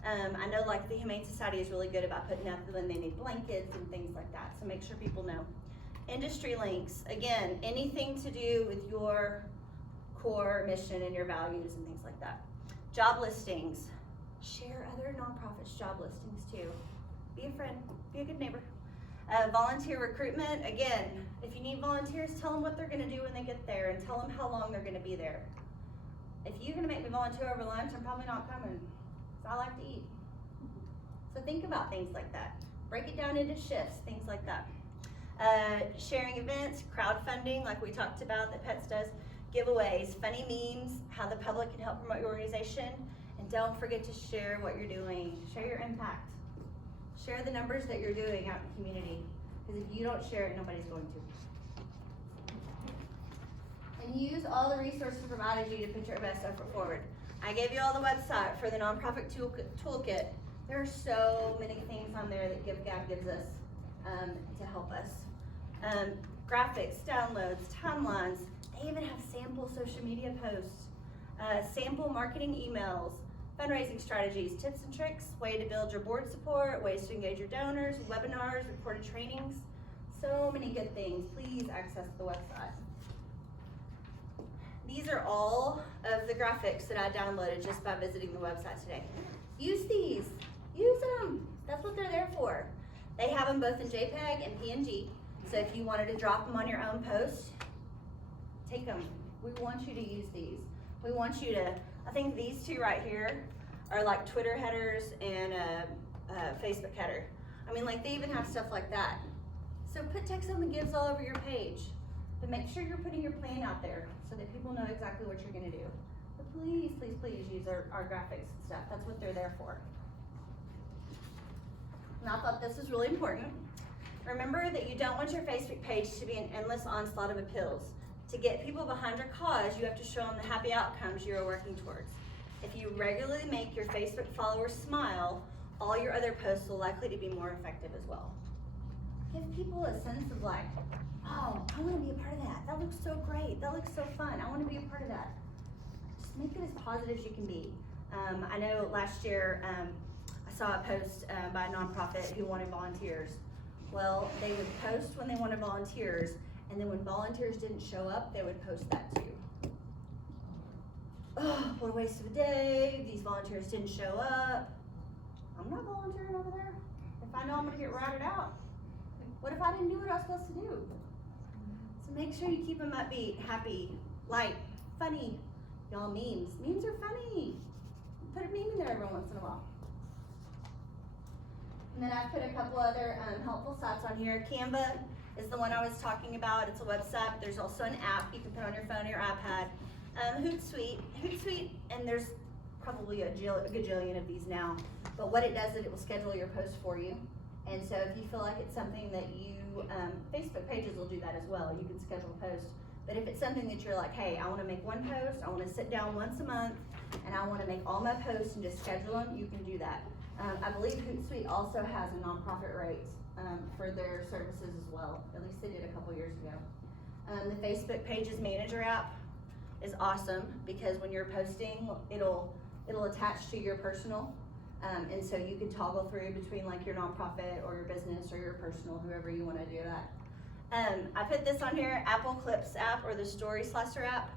I know like the Humane Society is really good about putting out when they need blankets and things like that, so make sure people know. Industry links, again, anything to do with your core mission and your values and things like that. Job listings, share other nonprofits' job listings too. Be a friend, be a good neighbor. Volunteer recruitment, again, if you need volunteers, tell them what they're gonna do when they get there and tell them how long they're gonna be there. If you're gonna make me volunteer over lunch, I'm probably not coming, because I like to eat. So think about things like that. Break it down into shifts, things like that. Sharing events, crowdfunding, like we talked about that PETS does, giveaways, funny memes, how the public can help promote your organization, and don't forget to share what you're doing. Share your impact. Share the numbers that you're doing out in the community, because if you don't share it, nobody's going to. And use all the resources provided you to put your best effort forward. I gave you all the website for the nonprofit toolkit. There are so many things on there that GiveGab gives us to help us. Graphics, downloads, timelines. They even have sample social media posts, sample marketing emails, fundraising strategies, tips and tricks, way to build your board support, ways to engage your donors, webinars, recorded trainings. So many good things. Please access the website. These are all of the graphics that I downloaded just by visiting the website today. Use these. Use them. That's what they're there for. They have them both in JPEG and PNG. So if you wanted to drop them on your own post, take them. We want you to use these. We want you to, I think these two right here are like Twitter headers and a Facebook header. I mean, like they even have stuff like that. So put Texoma Gives all over your page. But make sure you're putting your plan out there so that people know exactly what you're gonna do. But please, please, please use our graphics and stuff. That's what they're there for. And I thought this was really important. Remember that you don't want your Facebook page to be an endless onslaught of appeals. To get people behind your cause, you have to show them the happy outcomes you are working towards. If you regularly make your Facebook followers smile, all your other posts will likely to be more effective as well. Give people a sense of like, oh, I want to be a part of that. That looks so great. That looks so fun. I want to be a part of that. Just make it as positive as you can be. I know last year I saw a post by a nonprofit who wanted volunteers. Well, they would post when they wanted volunteers, and then when volunteers didn't show up, they would post that too. Oh, what a waste of a day, these volunteers didn't show up. I'm not volunteering over there. If I know I'm gonna get routed out, what if I didn't do what I was supposed to do? So make sure you keep them upbeat, happy, light, funny. Y'all memes. Memes are funny. Put a meme in there every once in a while. And then I've put a couple other helpful sites on here. Canva is the one I was talking about. It's a website, but there's also an app you can put on your phone or your iPad. Hootsuite, and there's probably a gajillion of these now. But what it does is it will schedule your post for you. And so if you feel like it's something that you, Facebook pages will do that as well. You can schedule a post. But if it's something that you're like, hey, I wanna make one post, I wanna sit down once a month, and I wanna make all my posts and just schedule them, you can do that. I believe Hootsuite also has a nonprofit rate for their services as well. At least they did a couple years ago. The Facebook Pages Manager app is awesome because when you're posting, it'll attach to your personal. And so you can toggle through between like your nonprofit or your business or your personal, whoever you wanna do that. I put this on here, Apple Clips app or the Story Slicer app.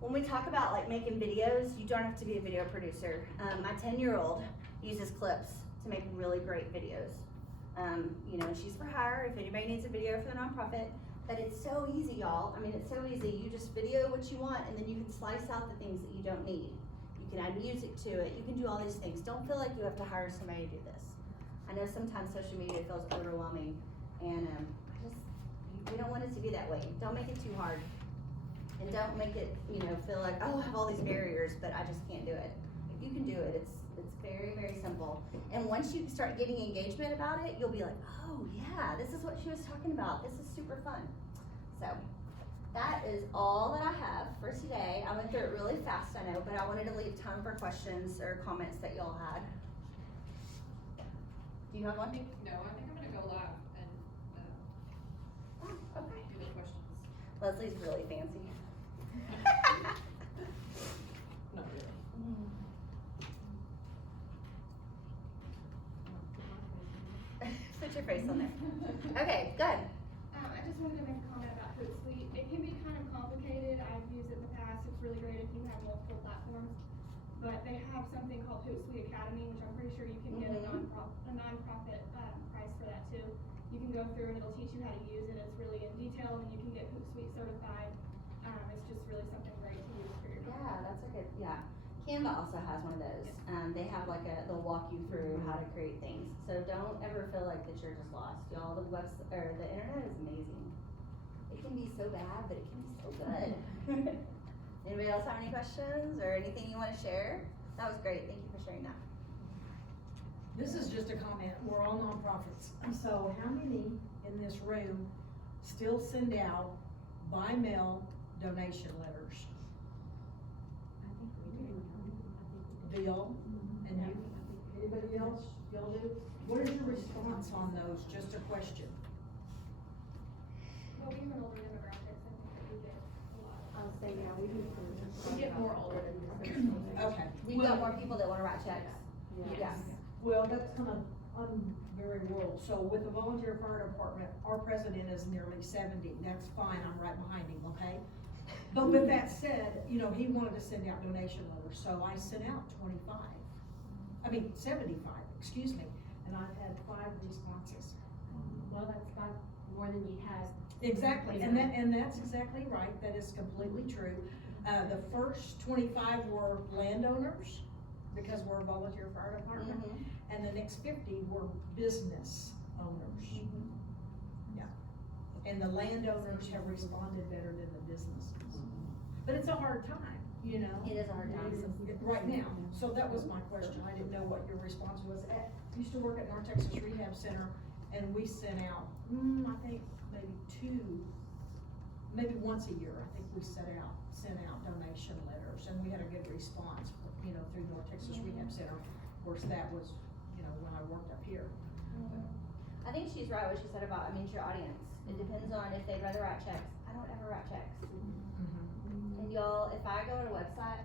When we talk about like making videos, you don't have to be a video producer. My 10-year-old uses Clips to make really great videos. You know, she's for hire if anybody needs a video for the nonprofit, but it's so easy, y'all. I mean, it's so easy. You just video what you want and then you can slice out the things that you don't need. You can add music to it. You can do all these things. Don't feel like you have to hire somebody to do this. I know sometimes social media feels overwhelming and we don't want it to be that way. Don't make it too hard. And don't make it, you know, feel like, oh, I have all these barriers, but I just can't do it. If you can do it, it's very, very simple. And once you start getting engagement about it, you'll be like, oh yeah, this is what she was talking about. This is super fun. So that is all that I have for today. I went through it really fast, I know, but I wanted to leave time for questions or comments that y'all had. Do you have one? No, I think I'm gonna go live and, Oh, okay. do the questions. Leslie's really fancy. Not really. Put your face on there. Okay, good. I just wanted to make a comment about Hootsuite. It can be kind of complicated. I've used it in the past. It's really great if you have multiple platforms. But they have something called Hootsuite Academy, which I'm pretty sure you can get a nonprofit price for that too. You can go through and it'll teach you how to use it. It's really in detail and you can get Hootsuite certified. It's just really something great to use for your Yeah, that's a good, yeah. Canva also has one of those. They have like they'll walk you through how to create things. So don't ever feel like that you're just lost. Y'all, the internet is amazing. It can be so bad, but it can be so good. Anybody else have any questions or anything you want to share? That was great. Thank you for sharing that. This is just a comment, we're all nonprofits, so how many in this room still send out by mail donation letters? I think we do. Do y'all? And you? Anybody else? Y'all do? What is your response on those? Just a question. Well, we have an older demographic, so I think that we get a lot. I'll say yeah, we do. We get more older than Okay. We've got more people that want to write checks. Yes. Well, that's kind of, I'm very rural, so with the volunteer fire department, our president is nearly 70, that's fine, I'm right behind him, okay? But with that said, you know, he wanted to send out donation letters, so I sent out 75, excuse me, and I've had 5 responses. Well, that's about more than you had. Exactly, and that's exactly right, that is completely true. The first 25 were landowners, because we're a volunteer fire department, and the next 50 were business owners. Yeah, and the landowners have responded better than the businesses. But it's a hard time, you know? It is a hard time. Right now, so that was my question, I didn't know what your response was. I used to work at North Texas Rehab Center, and we sent out, I think maybe once a year, I think we sent out donation letters, and we had a good response, you know, through North Texas Rehab Center. Of course, that was, you know, when I worked up here. I think she's right what she said about, it's your audience. It depends on if they'd rather write checks. I don't ever write checks. And y'all, if I go to a website,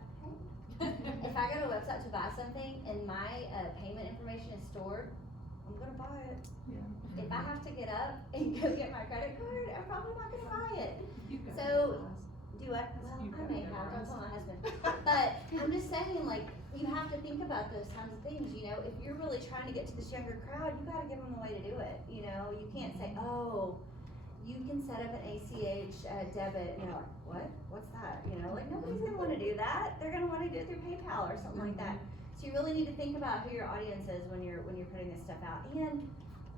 if I go to a website to buy something and my payment information is stored, I'm gonna buy it. If I have to get up and go get my credit card, I'm probably not gonna buy it. So, do I? Well, I may have, don't tell my husband. But I'm saying, like, you have to think about those kinds of things, you know, if you're really trying to get to this younger crowd, you gotta give them the way to do it, you know, you can't say, oh, you can set up an ACH debit, and you're like, what's that, you know, like, nobody's gonna wanna do that, they're gonna wanna do it through PayPal or something like that. So you really need to think about who your audience is when you're putting this stuff out, and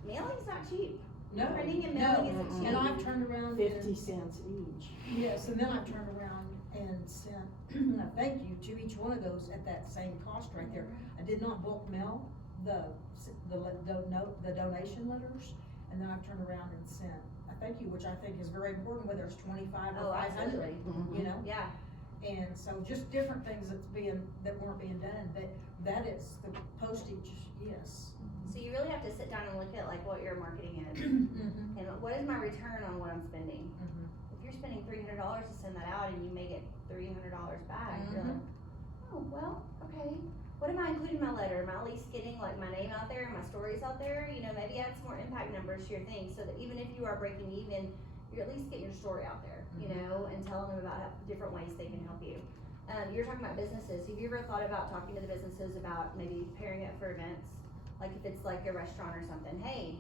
mailing's not cheap. No, Printing and mailing no. isn't cheap. And I've turned around. 50 cents each. Yes, and then I've turned around and sent a thank you to each one of those at that same cost right there. I did not bulk mail the donation letters, and then I've turned around and sent a thank you, which I think is very important, whether it's 25 or 500, you know? Yeah. And so just different things that weren't being done, but that is the postage, yes. So you really have to sit down and look at like what your marketing is, Mhm. and what is my return on what I'm spending. Mhm. If you're spending $300 to send that out and you may get $300 back, you're like, oh, well, okay. What am I including in my letter? Am I at least getting like my name out there and my stories out there? You know, maybe add some more impact numbers to your thing so that even if you are breaking even, you're at least getting your story out there, you know, and telling them about different ways they can help you. You're talking about businesses. Have you ever thought about talking to the businesses about maybe pairing it for events? Like if it's like a restaurant or something, hey,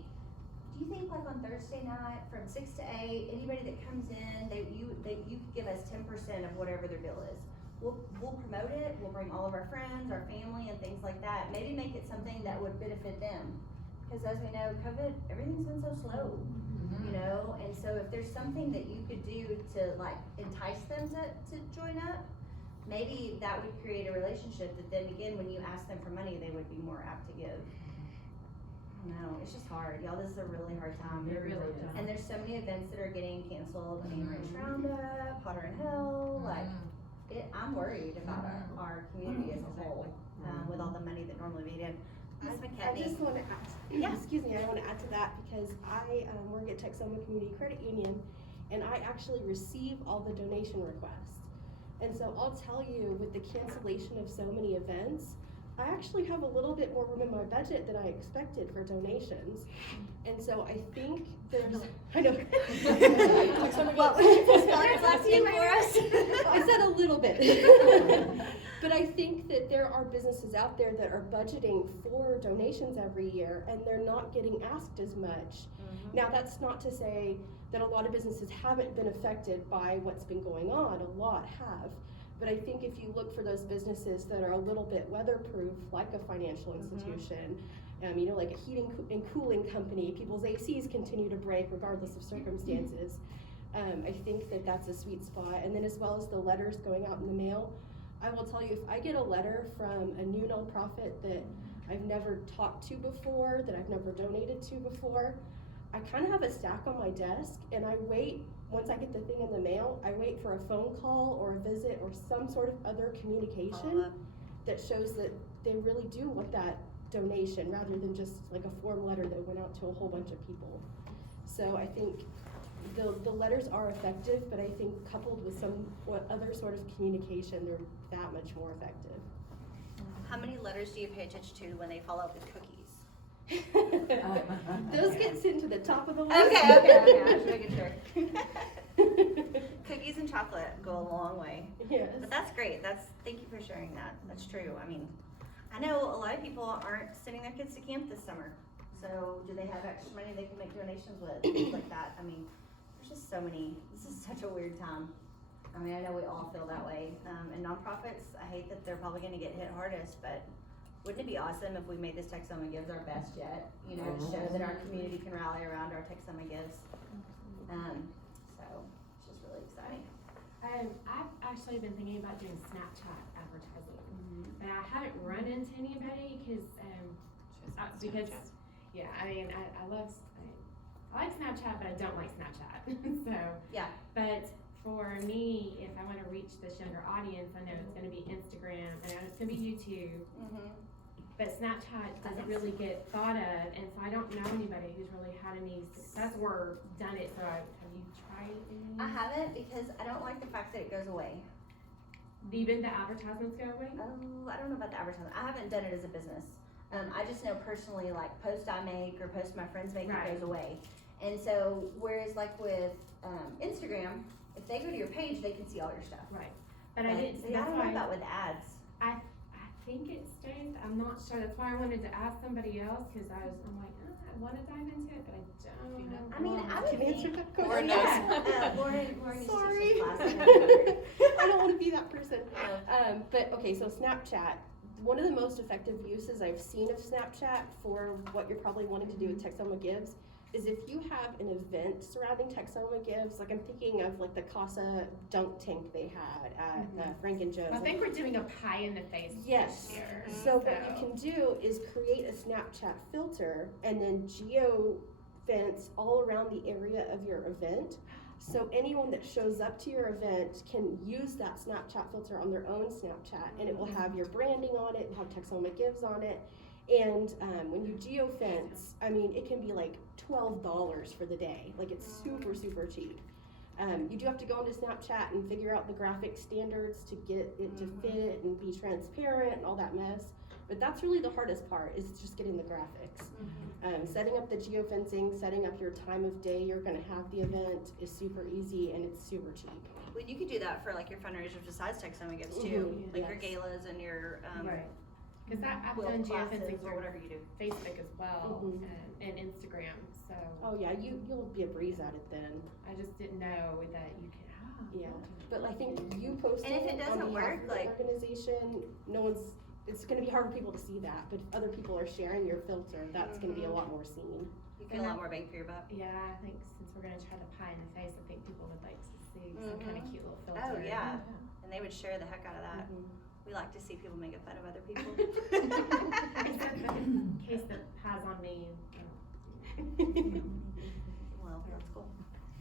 do you think like on Thursday night from 6 to 8, anybody that comes in, you could give us 10% of whatever their bill is. We'll promote it, we'll bring all of our friends, our family and things like that. Maybe make it something that would benefit them. Because as we know, COVID, everything's been so slow, you know? And so if there's something that you could do to like entice them to join up, maybe that would create a relationship that then again, when you ask them for money, they would be more apt to give. No, it's just hard, y'all. This is a really hard time. It really is. And there's so many events that are getting canceled. I mean, Ranch Roundup, Potter and Hill, like, I'm worried about our community as a whole, with all the money that normally we did. Ms. I McKechnie. just want to add, Yeah. excuse me, I want to add to that because I work at Texoma Community Credit Union, and I actually receive all the donation requests. And so I'll tell you, with the cancellation of so many events, I actually have a little bit more room in my budget than I expected for donations. And so I think there's, I know. What, spell your last name for us? I said a little bit. But I think that there are businesses out there that are budgeting for donations every year and they're not getting asked as much. Now, that's not to say that a lot of businesses haven't been affected by what's been going on. A lot have. But I think if you look for those businesses that are a little bit weatherproof, like a financial institution, you know, like a heating and cooling company, people's ACs continue to break regardless of circumstances. I think that that's a sweet spot. And then as well as the letters going out in the mail, I will tell you, if I get a letter from a new nonprofit that I've never talked to before, that I've never donated to before, I kind of have a stack on my desk, and I wait, once I get the thing in the mail, I wait for a phone call or a visit or some sort of other communication that shows that they really do want that donation rather than just like a form letter that went out to a whole bunch of people. So I think the letters are effective, but I think coupled with some other sort of communication, they're that much more effective. How many letters do you pay attention to when they follow up with cookies? Those get sent to the top of the list. Okay, I was making sure. Cookies and chocolate go a long way. Yes. But that's great. Thank you for sharing that. That's true. I mean, I know a lot of people aren't sending their kids to camp this summer. So do they have extra money they can make donations with? Things like that. I mean, there's just so many. This is such a weird time. I mean, I know we all feel that way. And nonprofits, I hate that they're probably gonna get hit hardest, but wouldn't it be awesome if we made this Texoma Gives our best yet? You know, to show that our community can rally around our Texoma Gives. So it's just really exciting. I've actually been thinking about doing Snapchat advertising, but I haven't run into anybody because yeah, I mean, I like Snapchat, but I don't like Snapchat. So Yeah. But for me, if I want to reach this younger audience, I know it's going to be Instagram, I know it's going to be YouTube, but Snapchat doesn't really get thought of, and so I don't know anybody who's really had any success or done it. So have you tried any? I haven't because I don't like the fact that it goes away. Even the advertisements go away? Oh, I don't know about the advertising. I haven't done it as a business. I just know personally, like post I make or post my friends make, Right. it goes away. And so, whereas like with Instagram, if they go to your page, they can see all your stuff. Right. But I didn't. See, I don't know about with ads. I think it stays, I'm not sure, that's why I wanted to ask somebody else, cause I'm like, I wanna dive into it, but I don't know. I mean, I would Can you answer think. that question? Lauren knows. Lauren used to Sorry. teach this class. and I don't wanna be that person. No. But okay, so Snapchat, one of the most effective uses I've seen of Snapchat for what you're probably wanting to do with Texoma Gives is if you have an event surrounding Texoma Gives, like I'm thinking of like the Casa dunk tank they had at Frank and Joe's. I think we're doing a pie in the face Yes. this year. So what you can do is create a Snapchat filter and then geo fence all around the area of your event. So anyone that shows up to your event can use that Snapchat filter on their own Snapchat, and it will have your branding on it, it'll have Texoma Gives on it. And when you geo fence, I mean, it can be like $12 for the day. Like it's super, super cheap. You do have to go into Snapchat and figure out the graphic standards to get it to fit and be transparent and all that mess. But that's really the hardest part, is just getting the graphics. Setting up the geofencing, setting up your time of day you're gonna have the event is super easy and it's super cheap. Well, you could do that for like your fundraisers besides Texoma Gives too, Mhm, like your yes. galas and your Right. Cause I've quilt done classes geofencing or for whatever you do. Facebook as well, Mhm. and Instagram, so Oh yeah, you'll be a breeze at it then. I just didn't know that you could, Yeah. But I think you posting And if it doesn't on behalf work, of your like- organization, it's gonna be hard for people to see that. But if other people are sharing your filter, that's gonna be a lot more seen. You get a lot more bang for your buck. yeah, I think since we're gonna try the pie in the face, I think people would like to see some kind of cute little filter. Oh yeah, and they would share the heck out of that. We like to see people making fun of other people. Except in case the pie's on me, Well, that's cool.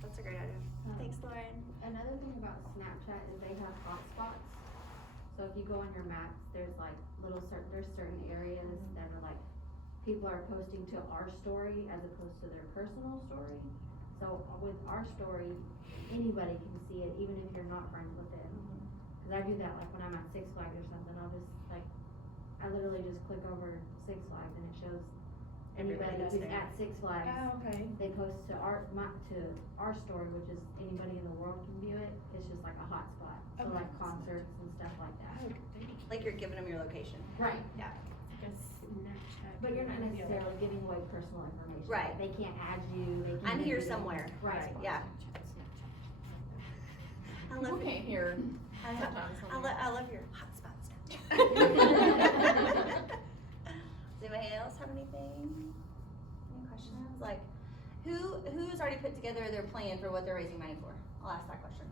That's a great idea. Thanks, Lauren. Another thing about Snapchat is they have hotspots. So if you go on your maps, there's like there's certain areas that are like, people are posting to our story as opposed to their personal story. So with our story, anybody can see it, even if you're not friends with it. Cause I do that like when I'm at Six Flags or something, I'll just like, I literally just click over Six Flags and it shows anybody Everybody who's that's at Six Flags. okay. They post to our story, which is anybody in the world can view it. It's just like a hotspot. So Okay. like concerts and stuff like that. Like you're giving them your location. Right. Yeah. Like a Snapchat. But you're not video. necessarily giving away personal information. Right. They can't add you. They can't. I'm do here anything. somewhere. Right. Yeah. I love Okay, here. I love your hot spots. Does anybody else have anything? Any questions? Like, who's already put together their plan for what they're raising money for? I'll ask that question.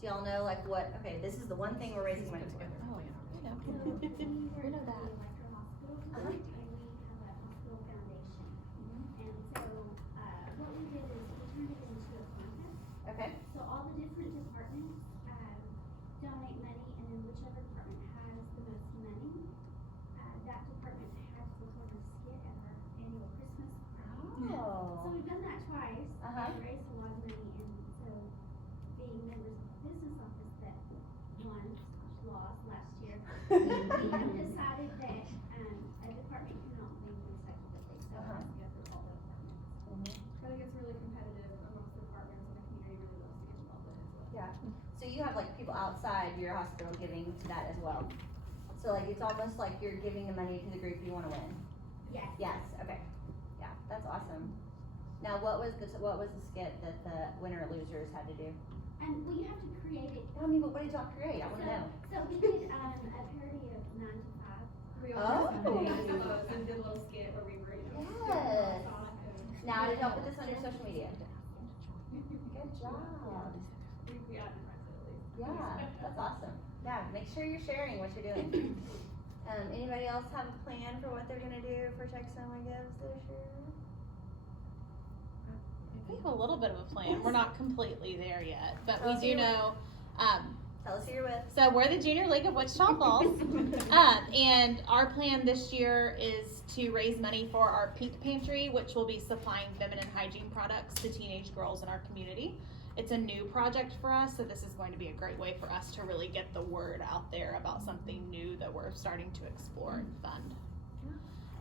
Do y'all know like what? Okay, this is the one thing we're raising money for. Oh, yeah. We know that. Electro Hospital, Uh-huh. and we have a hospital foundation. And so, what we did is we turned it into a contest. Okay. So all the different departments, donate money, and then whichever department has the most money, that department has to perform a skit at our annual Christmas party. So Oh. we've done that twice. Uh-huh. We raised a lot of money, and so being members of the business office that lost last year, we have decided that, a department cannot win consecutively, so it has to go through all the departments. I think it's really competitive amongst the departments, and the community really loves to get involved in it as well. Yeah. So you have like people outside your hospital giving to that as well. So like it's almost like you're giving the money to the group you want to win. Yes. Yes. Okay. Yeah, that's awesome. Now, what was the skit that the winner or losers had to do? Well, you have to create it. I mean, what did y'all create? I want to know. So we did, a parody of 9 to 5. We Oh. all did those and did a little skit where we were, Yes. Sonic and Now, did y'all put this on your social media? Good job. we advertised it at least. Yeah, that's awesome. Yeah, make sure you're sharing what you're doing. Anybody else have a plan for what they're gonna do for Texoma Gives this year? We have a little bit of a plan. We're not completely there yet, but Tell we us who do you're know. Tell us who you're with. So we're the Junior League of Wichita Falls, and our plan this year is to raise money for our Pink Pantry, which will be supplying feminine hygiene products to teenage girls in our community. It's a new project for us, so this is going to be a great way for us to really get the word out there about something new that we're starting to explore and fund.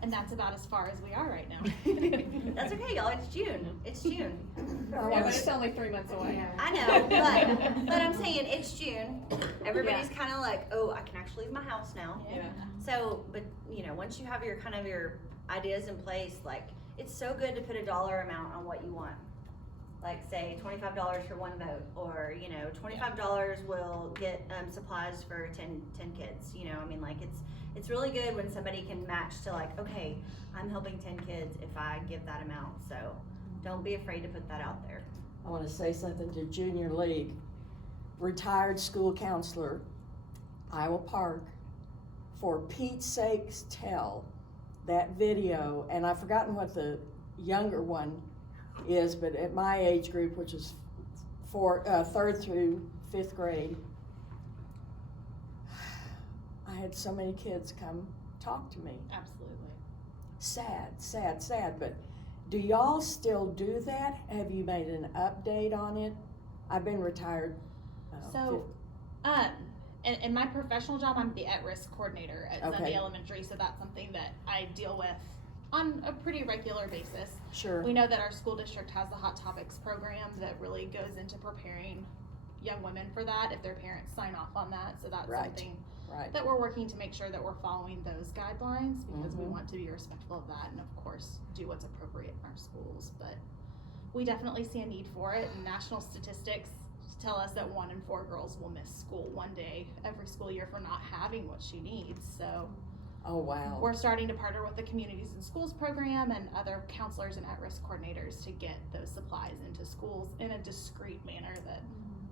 And that's about as far as we are right now. That's okay, y'all. It's June. It's June. Yeah, but it's only 3 months away. Yeah. I know, but I'm saying it's June. Everybody's kind of like, oh, I can actually leave my house now. Yeah. So, but you know, once you have your kind of your ideas in place, like it's so good to put a dollar amount on what you want. Like say $25 for one vote, or you know, $25 will get supplies for 10 kids. You know, I mean, like it's really good when somebody can match to like, okay, I'm helping 10 kids if I give that amount. So don't be afraid to put that out there. I want to say something to Junior League. Retired school counselor, Iowa Park, for Pete's sakes tell that video, and I've forgotten what the younger one is, but at my age group, which is for 3rd through 5th grade, I had so many kids come talk to me. Absolutely. Sad, but do y'all still do that? Have you made an update on it? I've been retired. So, in my professional job, I'm the at-risk coordinator at Sunday Elementary, so that's something that I deal with on a pretty regular basis. Sure. We know that our school district has the Hot Topics program that really goes into preparing young women for that if their parents sign off on that. So that's something that we're working to make sure that we're following those guidelines, because we want to be respectful of that and of course do what's appropriate in our schools. But we definitely see a need for it, and national statistics tell us that 1 in 4 girls will miss school one day every school year for not having what she needs. So oh wow. We're starting to partner with the Communities in Schools program and other counselors and at-risk coordinators to get those supplies into schools in a discreet manner that,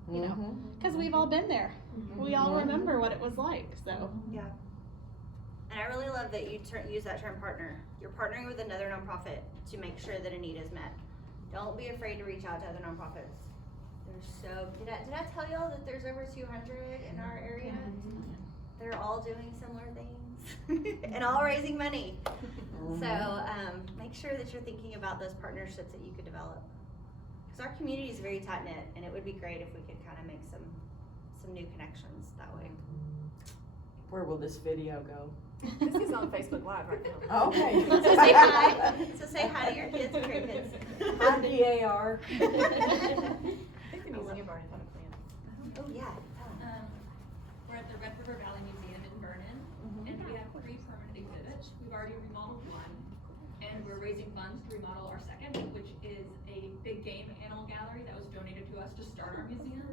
you know, because we've all been there. We all remember what it was like, so. Yeah. And I really love that you use that term partner. You're partnering with another nonprofit to make sure that a need is met. Don't be afraid to reach out to other nonprofits. Did I tell y'all that there's over 200 in our area? They're all doing similar things and all raising money. So make sure that you're thinking about those partnerships that you could develop. Because our community is very tight knit, and it would be great if we could kind of make some new connections that way. Where will this video go? This is on Facebook Live right now. Okay. So say hi. So say hi to your kids and grandkids. Hi, DAR. I think the museum already had a plan. Oh yeah. We're at the Red River Valley Museum in Vernon, and we have 3 permanent exhibits. We've already remodeled one, and we're raising funds to remodel our second, which is a big game animal gallery that was donated to us to start our museum.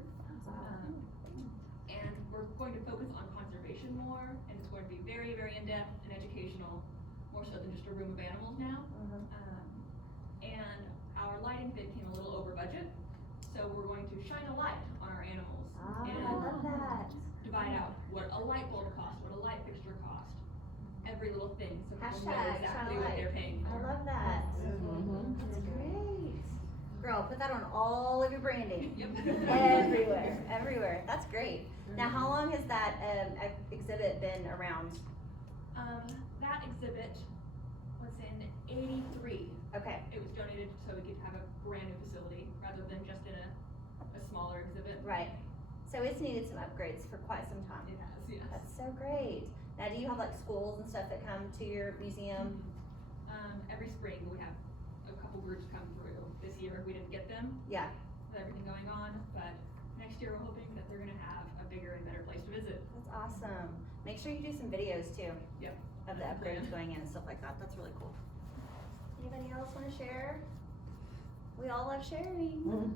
And we're going to focus on conservation more, and it's going to be very, very in-depth and educational, more so than just a room of animals now. And our lighting bid came a little over budget, so we're going to shine a light on our animals. And I love that. divide out what a light bulb costs, what a light fixture costs, every little thing, so people know Hashtag exactly shine a what light. they're paying I for. love that. That's great. Girl, put that on all of your branding. Yep. Everywhere. That's great. Now, how long has that exhibit been around? That exhibit was in '83. Okay. It was donated so we could have a brand new facility rather than just in a smaller exhibit. Right. So it's needed some upgrades for quite some time. It has, yes. That's so great. Now, do you have like schools and stuff that come to your museum? Every spring we have a couple groups come through. This year we didn't get them Yeah. with everything going on, but next year we're hoping that they're gonna have a bigger and better place to visit. That's awesome. Make sure you do some videos too. Yep. Of the upgrades going in and stuff like that. That's really cool. Anybody else want to share? We all love sharing.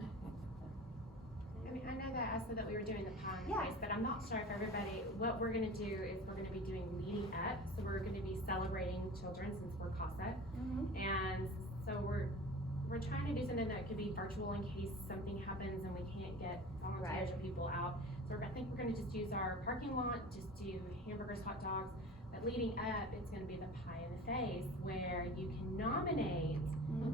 I mean, I know that I said that we were doing the pie in the Yeah. face, but I'm not sure if everybody, what we're gonna do is we're gonna be doing leading up, so we're gonna be celebrating children since we're CASA. And so we're trying to do something that could be virtual in case something happens and we can't get volunteers or people out. So I think we're gonna just use our parking lot, just do hamburgers, hot dogs. But leading up, it's gonna be the pie in the face where you can nominate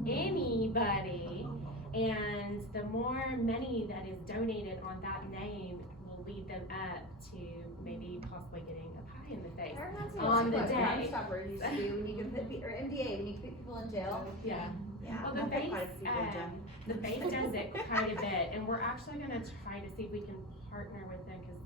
anybody, and the more money that is donated on that name will lead them up to maybe possibly getting a pie in the face on the day. Stopper used to do when you could put or MDA when you could put people in jail. Yeah. Yeah. Well, the I've put base, quite a few people in jail. the base does it quite a bit, and we're actually gonna try to see if we can partner with them, because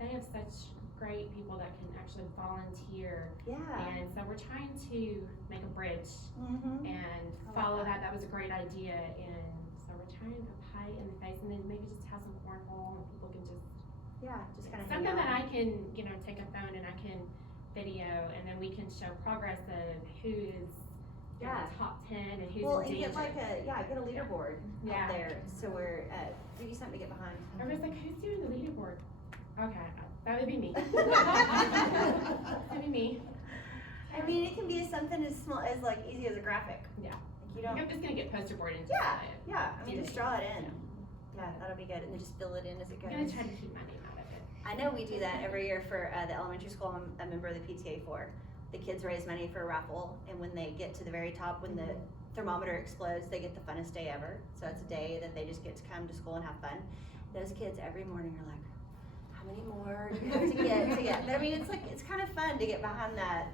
they have such great people that can actually volunteer. Yeah. And so we're trying to make a bridge Mm-hmm. and I like follow that. that. That was a great idea. And so we're trying to pie in the face and then maybe just have some cornhole and people can just, Yeah, just kind of something that I can, take a phone and I can video and then we can show progress of who is in Yeah. the top 10 and who's Well, in and danger. get like get a leaderboard Yeah. out there, so we're, give you something to get behind. Everybody's like, who's doing the leaderboard? Okay, that would be me. That would be me. I mean, it can be something as small, as like easy as a graphic. Yeah. Like you I don't, think I'm just gonna get poster board and just yeah, say it. yeah, I mean, Do just it. draw it in. Yeah, that'll be good, and then just fill it in as it I'm gonna goes. try to keep my name out of it. I know we do that every year for the elementary school I'm a member of the PTA for. The kids raise money for a raffle, and when they get to the very top, when the thermometer explodes, they get the funnest day ever. So it's a day that they just get to come to school and have fun. Those kids every morning are like, how many more do you have to get? But I mean, it's kind of fun to get behind that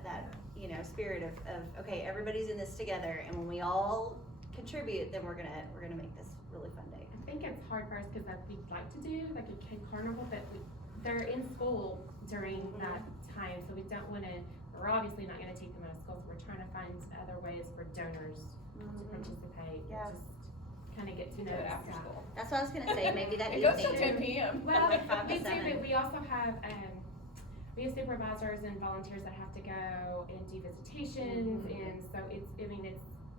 spirit of okay, everybody's in this together, and when we all contribute, then we're gonna make this really fun day. I think it's hard for us because we'd like to do like a kid carnival, but they're in school during that time, so we don't want to. We're obviously not going to take them out of school, so we're trying to find other ways for donors to participate. Yeah. Just kind of get to Do know it after staff. school. That's what I was gonna say. Maybe that It goes till evening. 10 p.m. Well, Like 5 to we do, 7. but we also have supervisors and volunteers that have to go and do visitations, and so it's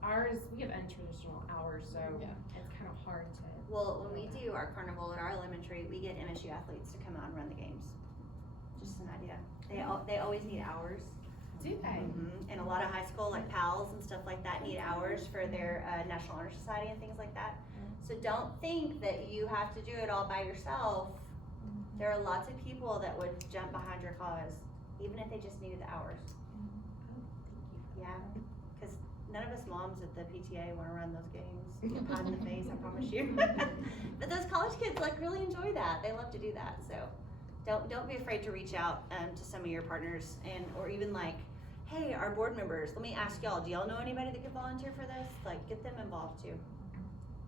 ours. We have untraditional hours, so Yeah. it's kind of hard to. Well, when we do our carnival at our elementary, we get MSU athletes to come out and run the games. Just an idea. They always need hours. Do they? And a lot of high school, like PALs and stuff like that, need hours for their National Honor Society and things like that. So don't think that you have to do it all by yourself. There are lots of people that would jump behind your cause, even if they just needed the hours. Yeah, because none of us moms at the PTA want to run those games. Get pie in the face, I promise you. But those college kids really enjoy that. They love to do that. So don't be afraid to reach out to some of your partners or even hey, our board members. Let me ask y'all. Do y'all know anybody that could volunteer for this? Get them involved too.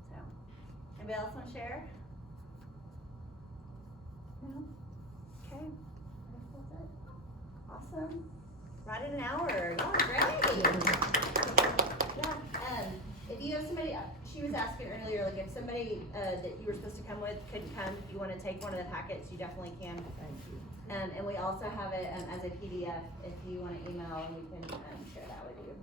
So, anybody else want to share? No. Okay. That's it. Awesome. Right at an hour. Y'all are great. Yeah. If you have somebody, she was asking earlier, if somebody that you were supposed to come with couldn't come, if you want to take one of the packets, you definitely can. Thank you. And we also have it as a PDF if you want to email, and we can share that with you.